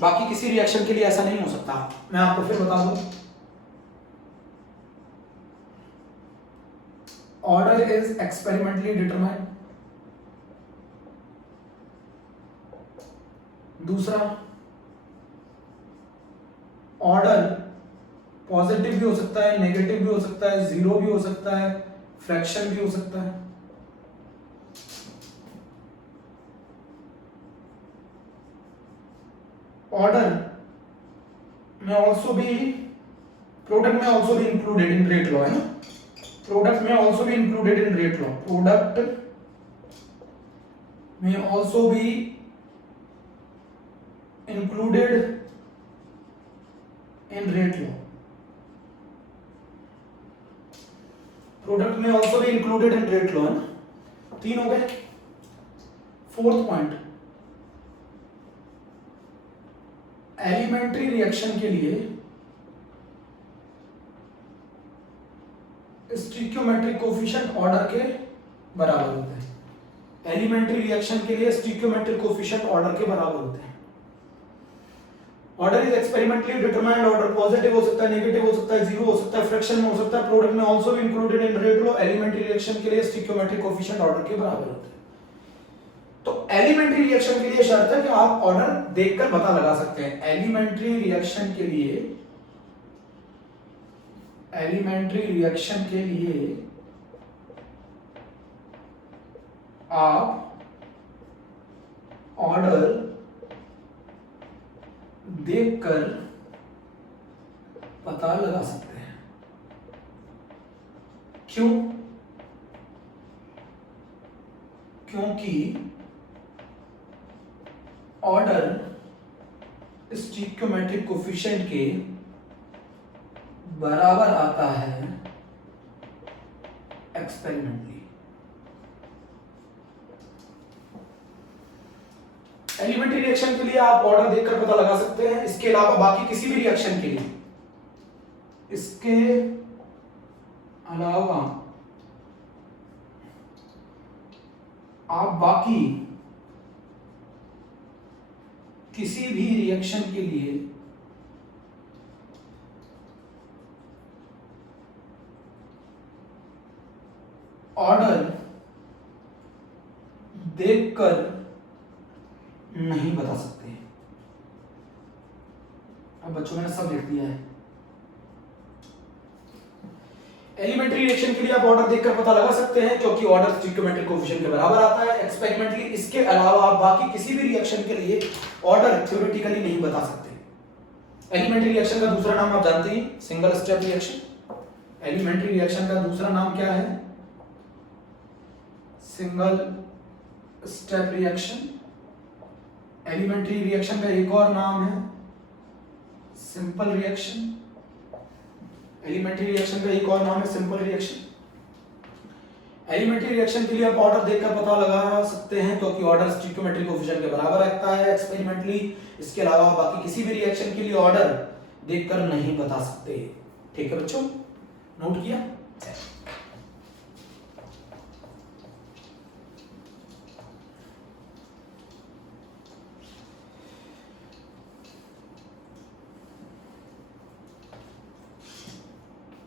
बाकी किसी रिएक्शन के लिए ऐसा नहीं हो सकता। मैं आपको फिर बता दूं, ऑर्डर इज एक्सपेरिमेंटली डिटरमाइंड। दूसरा, ऑर्डर पॉजिटिव भी हो सकता है, नेगेटिव भी हो सकता है, जीरो भी हो सकता है, फ्रैक्शन भी हो सकता है। ऑर्डर में ऑल्सो भी, प्रोडक्ट में ऑल्सो भी इंक्लूडेड इन रेट लॉ, है ना? प्रोडक्ट में ऑल्सो भी included in rate law, product में ऑल्सो भी included in rate law, product में ऑल्सो भी इंक्लूडेड इन रेट लॉ, है ना? 3 हो गए। फोर्थ पॉइंट, एलिमेंट्री रिएक्शन के लिए स्टिक्योमेट्रिक कोफिशिएंट ऑर्डर के बराबर होते हैं। एलिमेंट्री रिएक्शन के लिए स्टिक्योमेट्रिक कोफिशिएंट ऑर्डर के बराबर होते हैं। Order is experimentally determined, order positive हो सकता है, नेगेटिव हो सकता है, जीरो हो सकता है, फ्रैक्शन में हो सकता है, प्रोडक्ट में आल्सो भी included in rate law. Elementary reaction के लिए स्टिक्योमेट्रिक कोफिशिएंट ऑर्डर के बराबर होते हैं। तो एलिमेंट्री रिएक्शन के लिए शर्त है कि आप ऑर्डर देखकर पता लगा सकते हैं। एलिमेंट्री रिएक्शन के लिए, एलिमेंट्री रिएक्शन के लिए आप ऑर्डर देखकर पता लगा सकते हैं। क्यों? क्योंकि ऑर्डर स्टिक्योमेट्रिक कोफिशिएंट के बराबर आता है एक्सपेरिमेंटली। एलिमेंट्री रिएक्शन के लिए आप ऑर्डर देखकर पता लगा सकते हैं। इसके अलावा बाकी किसी भी रिएक्शन के लिए, इसके अलावा आप बाकी किसी भी रिएक्शन के लिए ऑर्डर देखकर नहीं बता सकते। अब बच्चों मैंने सब लिख दिया है। एलिमेंट्री रिएक्शन के लिए आप ऑर्डर देखकर पता लगा सकते हैं क्योंकि ऑर्डर स्टिक्योमेट्रिक कोफिशिएंट के बराबर आता है एक्सपेरिमेंटली। इसके अलावा आप बाकी किसी भी रिएक्शन के लिए ऑर्डर थ्योरेटिकली नहीं बता सकते। एलिमेंट्री रिएक्शन का दूसरा नाम आप जानते हैं, single step reaction. Elementary reaction का दूसरा नाम क्या है? Single step reaction. Elementary reaction का एक और नाम है सिंपल रिएक्शन। एलिमेंट्री रिएक्शन का एक और नाम है सिंपल रिएक्शन। एलिमेंट्री रिएक्शन के लिए आप ऑर्डर देखकर पता लगा सकते हैं क्योंकि ऑर्डर स्टिक्योमेट्रिक कोफिशिएंट के बराबर रहता है एक्सपेरिमेंटली। इसके अलावा बाकी किसी भी रिएक्शन के लिए ऑर्डर देखकर नहीं बता सकते। ठीक है बच्चों, नोट किया?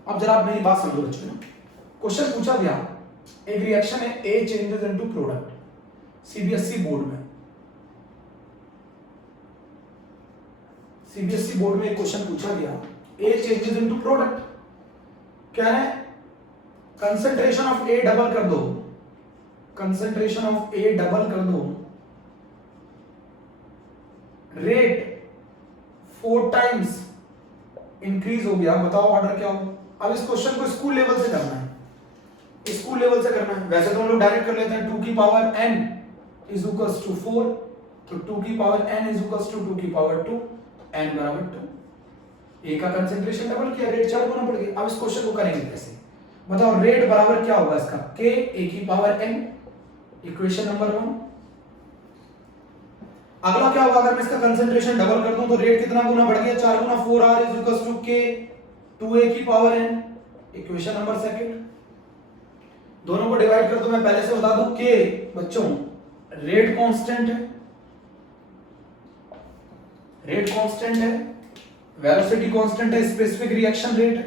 अब जरा आप मेरी बात समझो बच्चों। क्वेश्चन पूछा गया, एक रिएक्शन है A changes into product, CBSE board में। सीबीएसई बोर्ड में एक क्वेश्चन पूछा गया, ए चेंजेस इनटू प्रोडक्ट, क्या है, कंसंट्रेशन ऑफ ए डबल कर दो, कंसंट्रेशन ऑफ ए डबल कर दो, रेट 4 टाइम्स इंक्रीज हो गया, बताओ ऑर्डर क्या होगा। अब इस क्वेश्चन को स्कूल लेवल से करना है, स्कूल लेवल से करना है। वैसे तो हम लोग डायरेक्ट कर लेते हैं 2 की power n is equals to 4, तो 2 की power n is equals to 2 की पावर 2, n बराबर 2। ए का कंसंट्रेशन डबल किया, रेट 4 गुना बढ़ गया। अब इस क्वेश्चन को करेंगे कैसे, बताओ रेट बराबर क्या होगा इसका, k a की पावर n, इक्वेशन नंबर 1। अगला क्या होगा, अगर मैं इसका कंसंट्रेशन डबल कर दूं तो रेट कितना गुना बढ़ गया, 4 गुना 4r is equals to k 2a की पावर n, इक्वेशन नंबर 2। दोनों को डिवाइड कर दो, मैं पहले से बता दूं k बच्चों रेट कांस्टेंट है, रेट कांस्टेंट है, वेलोसिटी कांस्टेंट है, स्पेसिफिक रिएक्शन रेट है,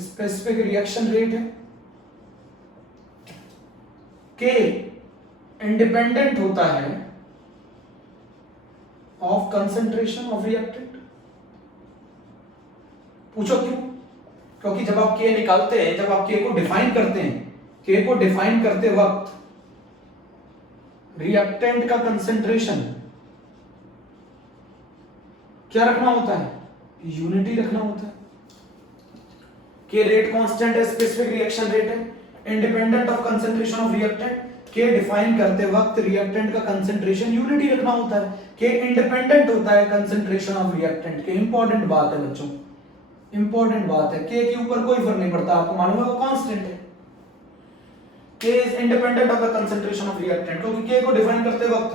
स्पेसिफिक रिएक्शन रेट है, k इंडिपेंडेंट होता है ऑफ कंसंट्रेशन ऑफ रिएक्टेंट। पूछो क्यों, क्योंकि जब आप k निकालते हैं, जब आप k को डिफाइन करते हैं, k को डिफाइन करते वक्त रिएक्टेंट का कंसंट्रेशन क्या रखना होता है, यूनिटी रखना होता है। k रेट कांस्टेंट है, स्पेसिफिक रिएक्शन रेट है, independent of concentration of reactant, k define करते वक्त रिएक्टेंट का कंसंट्रेशन यूनिटी रखना होता है, k इंडिपेंडेंट होता है कंसंट्रेशन ऑफ रिएक्टेंट के। इंपॉर्टेंट बात है बच्चों, इंपॉर्टेंट बात है, k के ऊपर कोई फर्क नहीं पड़ता, आपको मालूम है वो कांस्टेंट है। k is independent of the concentration of reactant, क्योंकि k को डिफाइन करते वक्त,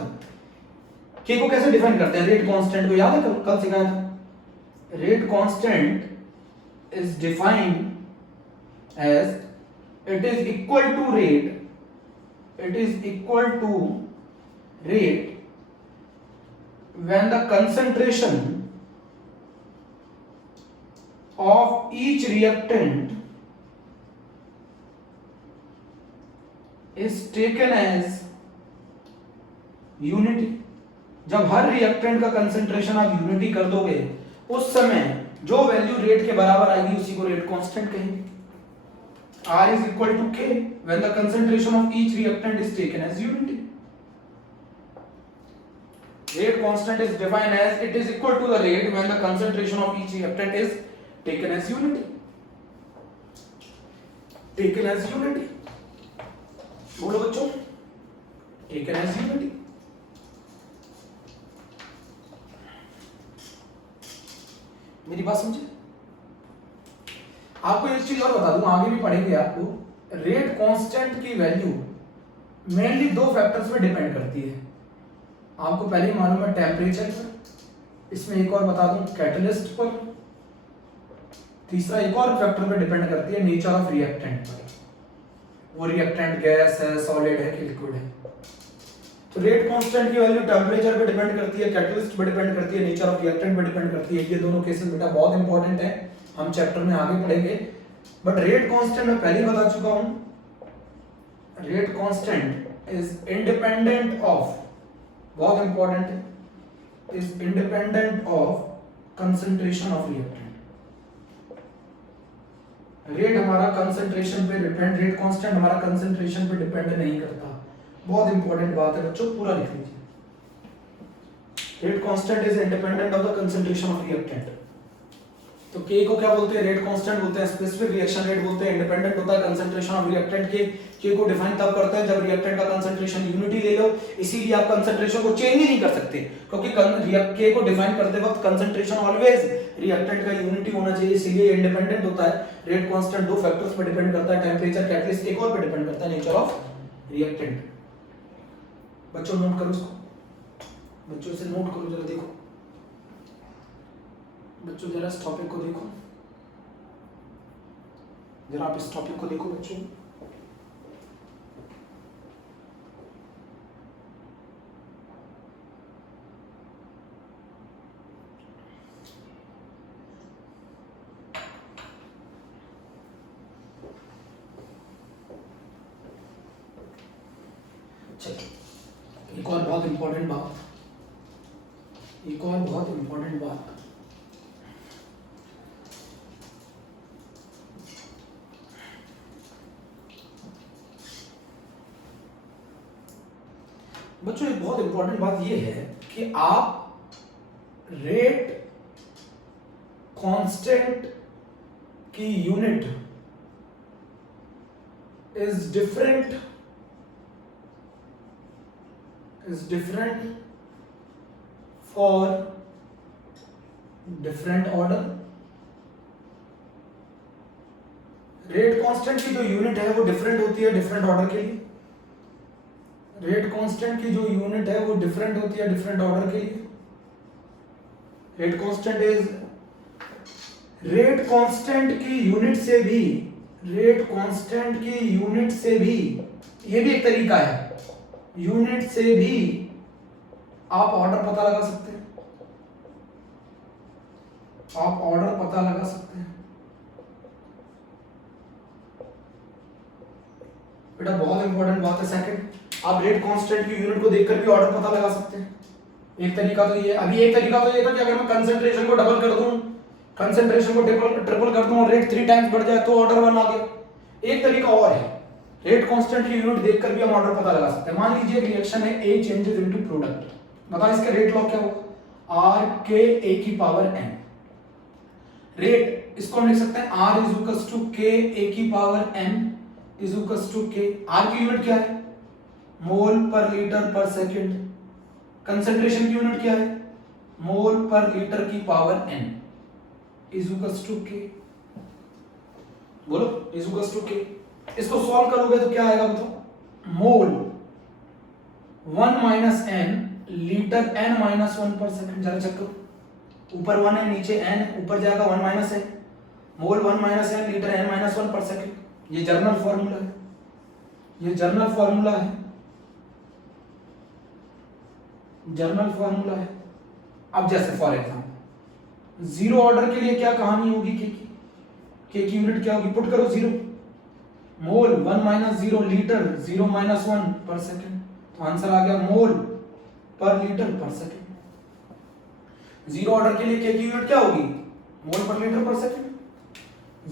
k को कैसे डिफाइन करते हैं, रेट कांस्टेंट को याद है कल सिखाया था, rate constant is defined as it is equal to rate, it is equal to rate when the concentration of each reactant is taken as unity। जब हर रिएक्टेंट का कंसंट्रेशन आप यूनिटी कर दोगे, उस समय जो वैल्यू रेट के बराबर आएगी उसी को रेट कांस्टेंट कहेंगे। R is equal to K when the concentration of each reactant is taken as unity. Rate constant is defined as it is equal to the rate when the concentration of each reactant is taken as unity. Taken as unity. बोलो बच्चों, taken as unity. मेरी बात समझे? आपको एक चीज और बता दूं, आगे भी पढ़ेंगे आप लोग, रेट कांस्टेंट की वैल्यू मेनली 2 फैक्टर्स पे डिपेंड करती है। आपको पहले ही मालूम है टेम्परेचर पर, इसमें एक और बता दूं कैटलिस्ट पर, तीसरा एक और फैक्टर पे डिपेंड करती है नेचर ऑफ रिएक्टेंट पर, वो रिएक्टेंट गैस है, सॉलिड है कि लिक्विड है। तो रेट कांस्टेंट की वैल्यू टेम्परेचर पे डिपेंड करती है, कैटलिस्ट पे डिपेंड करती है, नेचर ऑफ रिएक्टेंट पे डिपेंड करती है। ये दोनों केसेस बेटा बहुत इंपॉर्टेंट है, हम चैप्टर में आगे पढ़ेंगे। बट रेट कांस्टेंट मैं पहले ही बता चुका हूं, rate constant is independent of, बहुत इंपॉर्टेंट है, is independent of concentration of reactant. Rate हमारा कंसंट्रेशन पे डिपेंड, रेट कांस्टेंट हमारा कंसंट्रेशन पे डिपेंड नहीं करता। बहुत इंपॉर्टेंट बात है बच्चों, पूरा लिख लीजिए। Rate constant is independent of the concentration of reactant. तो K को क्या बोलते हैं, रेट कांस्टेंट बोलते हैं, स्पेसिफिक रिएक्शन रेट बोलते हैं, इंडिपेंडेंट होता है कंसंट्रेशन ऑफ रिएक्टेंट के। K को डिफाइन तब करते हैं जब रिएक्टेंट का कंसंट्रेशन यूनिटी ले लो, इसीलिए आप कंसंट्रेशन को चेंज ही नहीं कर सकते, क्योंकि K को डिफाइन करते वक्त कंसंट्रेशन ऑलवेज रिएक्टेंट का यूनिटी होना चाहिए, इसीलिए इंडिपेंडेंट होता है। रेट कांस्टेंट 2 फैक्टर्स पर डिपेंड करता है, टेंपरेचर, कैटलिस्ट, एक और पे डिपेंड करता है नेचर ऑफ रिएक्टेंट। बच्चों नोट करो इसको, बच्चों से नोट करो जरा, देखो बच्चों जरा इस टॉपिक को देखो, जरा आप इस टॉपिक को देखो बच्चों। चलिए एक और बहुत इंपॉर्टेंट बात, एक और बहुत इंपॉर्टेंट बात, बच्चों एक बहुत इंपॉर्टेंट बात यह है कि आप रेट कांस्टेंट की unit is different for different order. Rate constant की जो यूनिट है वो डिफरेंट होती है डिफरेंट ऑर्डर के लिए। रेट कांस्टेंट की जो यूनिट है वो डिफरेंट होती है डिफरेंट ऑर्डर के लिए। Rate constant is, rate constant की यूनिट से भी, रेट कांस्टेंट की यूनिट से भी, ये भी एक तरीका है, यूनिट से भी आप ऑर्डर पता लगा सकते हैं, आप ऑर्डर पता लगा सकते हैं। बेटा बहुत इंपॉर्टेंट बात है। सेकंड, आप रेट कांस्टेंट की यूनिट को देखकर भी ऑर्डर पता लगा सकते हैं। एक तरीका तो ये, अभी एक तरीका तो ये था कि अगर मैं कंसंट्रेशन को डबल कर दूं, कंसंट्रेशन को ट्रिपल कर दूं और रेट 3 टाइम्स बढ़ जाए तो ऑर्डर 1 आ गया। एक तरीका और है, रेट कांस्टेंट की यूनिट देखकर भी हम ऑर्डर पता लगा सकते हैं। मान लीजिए रिएक्शन है A चेंजेस इनटू प्रोडक्ट, बताओ इसका रेट लॉ क्या होगा, R K A की पावर n। रेट इसको हम लिख सकते हैं R is equals to K A की power n is equals to K। R की यूनिट क्या है, मोल पर लीटर पर सेकंड। कंसंट्रेशन की यूनिट क्या है, मोल पर लीटर की power n is equals to K। बोलो इज इक्वल्स टू K। इसको सॉल्व करोगे तो क्या आएगा बताओ, mole 1 minus n litre n minus 1 पर सेकंड। जरा चेक करो, ऊपर 1 है नीचे n, ऊपर जाएगा 1 माइनस n, मोल 1 minus n litre n minus 1 पर सेकंड। ये जर्नल फॉर्मूला है, ये जर्नल फॉर्मूला है, जर्नल फॉर्मूला है। अब जैसे फॉर एग्जांपल जीरो ऑर्डर के लिए क्या कहानी होगी, के की यूनिट क्या होगी, पुट करो जीरो, मोल 1 माइनस 0 लीटर 0 माइनस 1 पर सेकंड, तो आंसर आ गया मोल पर लीटर पर सेकंड। जीरो ऑर्डर के लिए के की यूनिट क्या होगी, मोल पर लीटर पर सेकंड।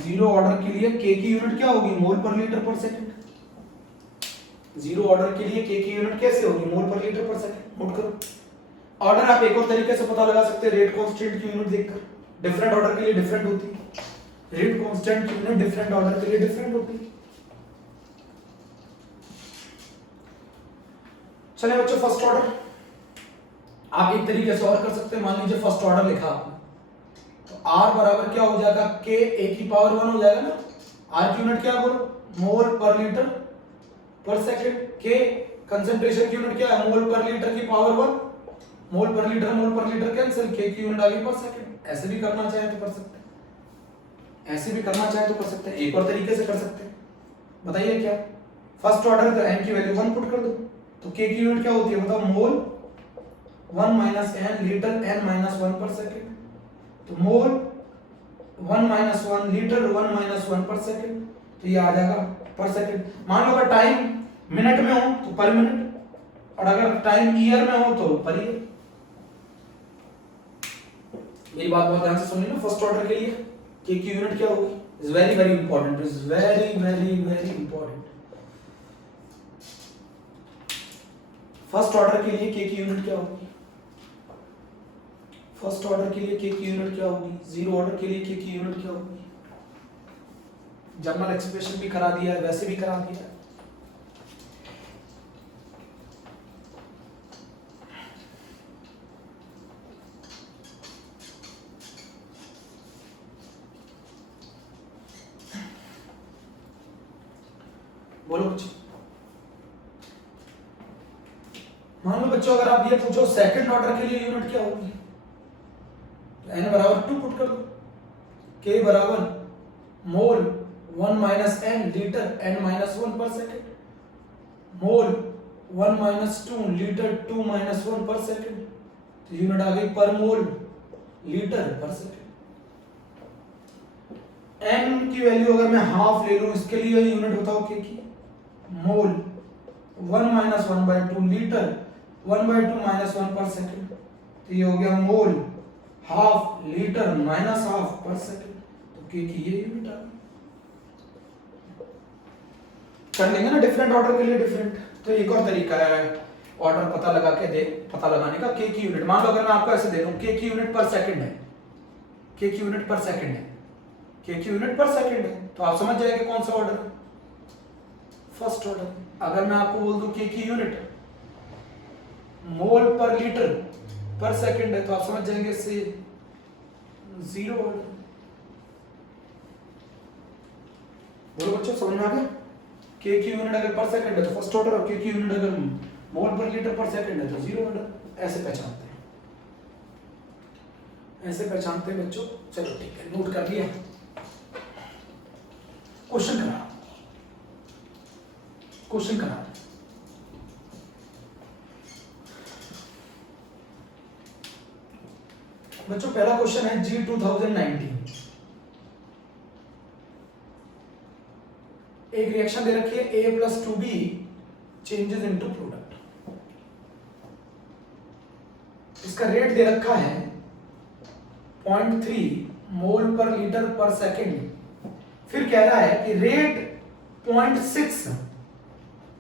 जीरो ऑर्डर के लिए के की यूनिट क्या होगी, मोल पर लीटर पर सेकंड। जीरो ऑर्डर के लिए के की यूनिट कैसे होगी, मोल पर लीटर पर सेकंड। नोट करो। ऑर्डर आप एक और तरीके से पता लगा सकते हैं, रेट कांस्टेंट की यूनिट देखकर। डिफरेंट ऑर्डर के लिए डिफरेंट होती है, रेट कांस्टेंट की यूनिट डिफरेंट ऑर्डर के लिए डिफरेंट होती है। चलिए बच्चों, फर्स्ट ऑर्डर आप एक तरीके से और कर सकते हैं। मान लीजिए फर्स्ट ऑर्डर लिखा आपने, तो R बराबर क्या हो जाएगा, K A की पावर 1 हो जाएगा ना। R की यूनिट क्या बोलो, मोल पर लीटर पर सेकंड। K कंसंट्रेशन की यूनिट क्या है, मोल पर लीटर की पावर 1, मोल पर लीटर कैंसिल, K की यूनिट आ गई पर सेकंड। ऐसे भी करना चाहे तो कर सकते हैं, ऐसे भी करना चाहे तो कर सकते हैं, एक और तरीके से कर सकते हैं। बताइए क्या, फर्स्ट ऑर्डर तो n की वैल्यू 1 पुट कर दो, तो K की यूनिट क्या होती है बताओ, mole 1 minus n litre n minus 1 पर सेकंड। तो मोल 1 माइनस 1 लीटर 1 माइनस 1 पर सेकंड, तो ये आ जाएगा पर सेकंड। मान लो अगर टाइम मिनट में हो तो पर मिनट, और अगर टाइम ईयर में हो तो पर ईयर। मेरी बात बहुत ध्यान से सुनिए ना। फर्स्ट ऑर्डर के लिए के की यूनिट क्या होगी, is very very important, is very very very important. First order के लिए के की यूनिट क्या होगी, फर्स्ट ऑर्डर के लिए के की यूनिट क्या होगी, जीरो ऑर्डर के लिए के की यूनिट क्या होगी। जर्नल एक्सप्रेशन भी करा दिया है, वैसे भी करा दिया है। बोलो बच्चों। मान लो बच्चों अगर आप ये पूछो सेकंड ऑर्डर के लिए यूनिट क्या होगी, तो n बराबर 2 पुट कर दो, k बराबर मोल 1 minus n litre n minus 1 पर सेकंड, मोल 1 माइनस 2 लीटर 2 माइनस 1 पर सेकंड, तो यूनिट आ गई पर मोल लीटर पर सेकंड। n की वैल्यू अगर मैं हाफ ले लूं, इसके लिए यूनिट बताओ k की, मोल 1 minus 1 by 2 litre 1 by 2 minus 1 पर सेकंड, तो ये हो गया मोल हाफ लीटर माइनस हाफ पर सेकंड, तो के की ये यूनिट आ गई। कर लेंगे ना डिफरेंट ऑर्डर के लिए डिफरेंट। तो एक और तरीका है ऑर्डर पता लगाने का, के की यूनिट। मान लो अगर मैं आपको ऐसे दे दूं के की यूनिट पर सेकंड है, के की यूनिट पर सेकंड है, के की यूनिट पर सेकंड है, तो आप समझ जाएंगे कौन सा ऑर्डर है, फर्स्ट ऑर्डर। अगर मैं आपको बोल दूं के की यूनिट मोल पर लीटर पर सेकंड है, तो आप समझ जाएंगे इससे जीरो ऑर्डर। बोलो बच्चों समझ में आ गया? के की यूनिट अगर पर सेकंड है तो फर्स्ट ऑर्डर, और के की यूनिट अगर मोल पर लीटर पर सेकंड है तो जीरो ऑर्डर। ऐसे पहचानते हैं, ऐसे पहचानते हैं बच्चों। चलो ठीक है, नोट कर लिया। क्वेश्चन करा, क्वेश्चन करा। बच्चों पहला क्वेश्चन है जी 2019। एक रिएक्शन दे रखी है A plus 2B changes into product. इसका रेट दे रखा है 0.3 मोल पर लीटर पर सेकंड। फिर कह रहा है कि रेट 0.6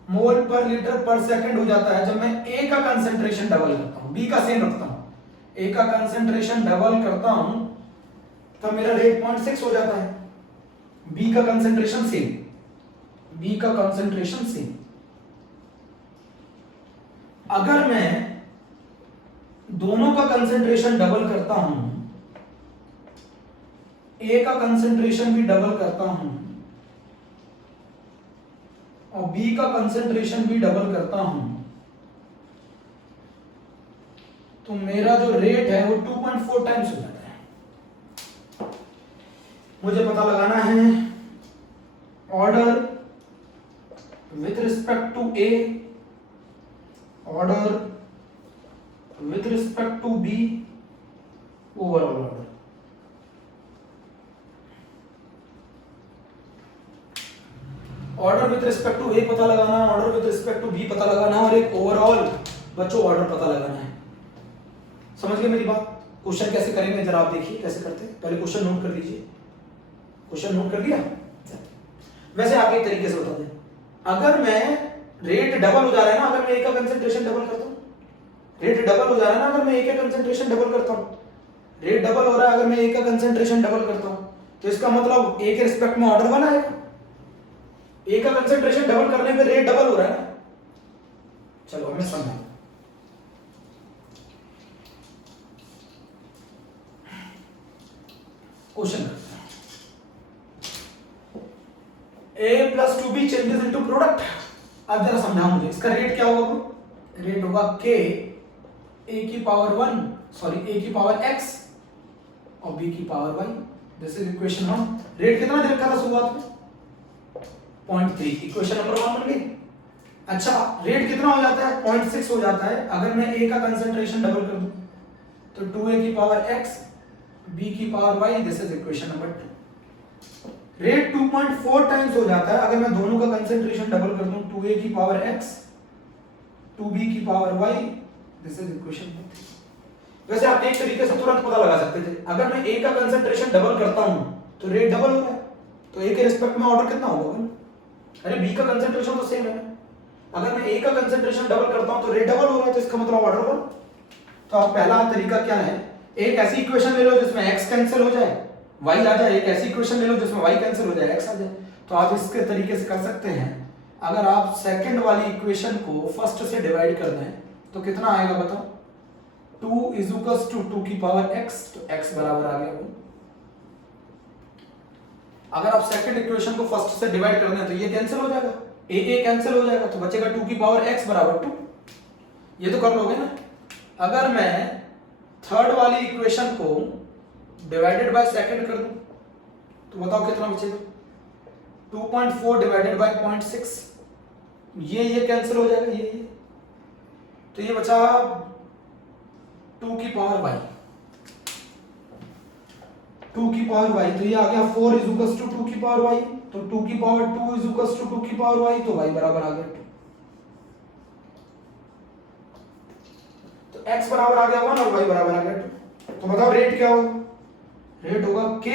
मोल पर लीटर पर सेकंड हो जाता है जब मैं A का कंसेंट्रेशन डबल करता हूं, B का सेम रखता हूं, A का कंसेंट्रेशन डबल करता हूं तो मेरा रेट 0.6 हो जाता है। B का कंसेंट्रेशन सेम, B का कंसेंट्रेशन सेम। अगर मैं दोनों का कंसेंट्रेशन डबल करता हूं, A का कंसेंट्रेशन भी डबल करता हूं और B का कंसेंट्रेशन भी डबल करता हूं, तो मेरा जो रेट है वो 2.4 टाइम्स हो जाता है। मुझे पता लगाना है order with respect to A, order with respect to B, overall order. Order with respect to A पता लगाना, order with respect to B पता लगाना, और एक ओवरऑल बच्चों ऑर्डर पता लगाना है। समझ गए मेरी बात? क्वेश्चन कैसे करेंगे जरा आप देखिए कैसे करते हैं। पहले क्वेश्चन नोट कर लीजिए। क्वेश्चन नोट कर लिया? वैसे आप एक तरीके से बता दें, अगर मैं रेट डबल हो जा रहा है ना, अगर मैं A का कंसेंट्रेशन डबल करता हूं, रेट डबल हो जा रहा है ना, अगर मैं A का कंसेंट्रेशन डबल करता हूं, रेट डबल हो रहा है अगर मैं A का कंसेंट्रेशन डबल करता हूं, तो इसका मतलब A के रिस्पेक्ट में ऑर्डर वन आएगा। A का कंसेंट्रेशन डबल करने पे रेट डबल हो रहा है ना। चलो हमें समझा। क्वेश्चन करते हैं, A plus 2B changes into product. अब जरा समझाओ मुझे इसका रेट क्या होगा? रेट होगा K A की पावर 1 सॉरी A की पावर X और B की power Y। This is equation 1। Rate कितना दे रखा था शुरुआत में? 0.3। इक्वेशन नंबर 1 बन गई। अच्छा रेट कितना हो जाता है? 0.6 हो जाता है अगर मैं A का कंसेंट्रेशन डबल कर दूं, तो 2A की पावर X B की power Y। This is equation number 2। Rate 2.4 times हो जाता है अगर मैं दोनों का कंसेंट्रेशन डबल कर दूं, 2A की पावर X 2B की power Y। This is equation number 3। वैसे आप एक तरीके से तुरंत पता लगा सकते थे, अगर मैं A का कंसेंट्रेशन डबल करता हूं तो रेट डबल हो रहा है, तो A के रिस्पेक्ट में ऑर्डर कितना होगा? अरे B का कंसेंट्रेशन तो सेम है ना। अगर मैं A का कंसेंट्रेशन डबल करता हूं तो रेट डबल हो रहा है, तो इसका मतलब ऑर्डर वन। तो आप पहला तरीका क्या है, एक ऐसी इक्वेशन ले लो जिसमें x कैंसिल हो जाए y आ जाए, एक ऐसी इक्वेशन ले लो जिसमें y कैंसिल हो जाए x आ जाए। तो आप इसके तरीके से कर सकते हैं। अगर आप सेकंड वाली इक्वेशन को फर्स्ट से डिवाइड कर दें तो कितना आएगा बताओ? 2 इज इक्वल्स टू 2 की पावर x, तो x बराबर आ गया 1। अगर आप सेकंड इक्वेशन को फर्स्ट से डिवाइड कर दें तो ये कैंसिल हो जाएगा, a कैंसिल हो जाएगा, तो बचेगा 2 की पावर x बराबर 2। ये तो कर लोगे ना। अगर मैं थर्ड वाली इक्वेशन को डिवाइडेड बाय सेकंड कर दूं तो बताओ कितना बचेगा? 2.4 डिवाइडेड बाय 0.6, ये कैंसिल हो जाएगा, ये तो ये बचा 2 की पावर y, 2 की पावर y, तो ये आ गया 4 इज इक्वल्स टू 2 की पावर y, तो 2 की पावर 2 इज इक्वल्स टू 2 की पावर y, तो y बराबर आ गया 2। तो तो x बराबर आ गया 1 और y बराबर आ गया 2। तो बताओ रेट क्या होगा? रेट होगा k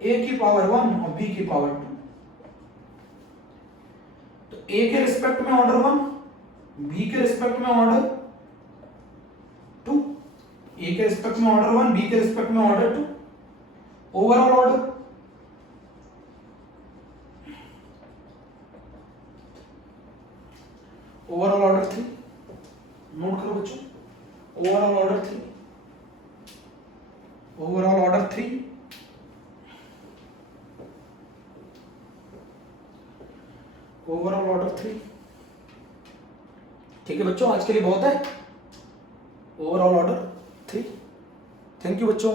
a की पावर 1 और b की पावर 2। तो a के रिस्पेक्ट में ऑर्डर 1, b के रिस्पेक्ट में ऑर्डर 2, a के रिस्पेक्ट में ऑर्डर 1, b के रिस्पेक्ट में order 2, overall order overall order 3। Note करो बच्चों, overall order 3, overall order 3, overall order 3। ठीक है बच्चों, आज के लिए बहुत है। Overall order 3। थैंक यू बच्चों।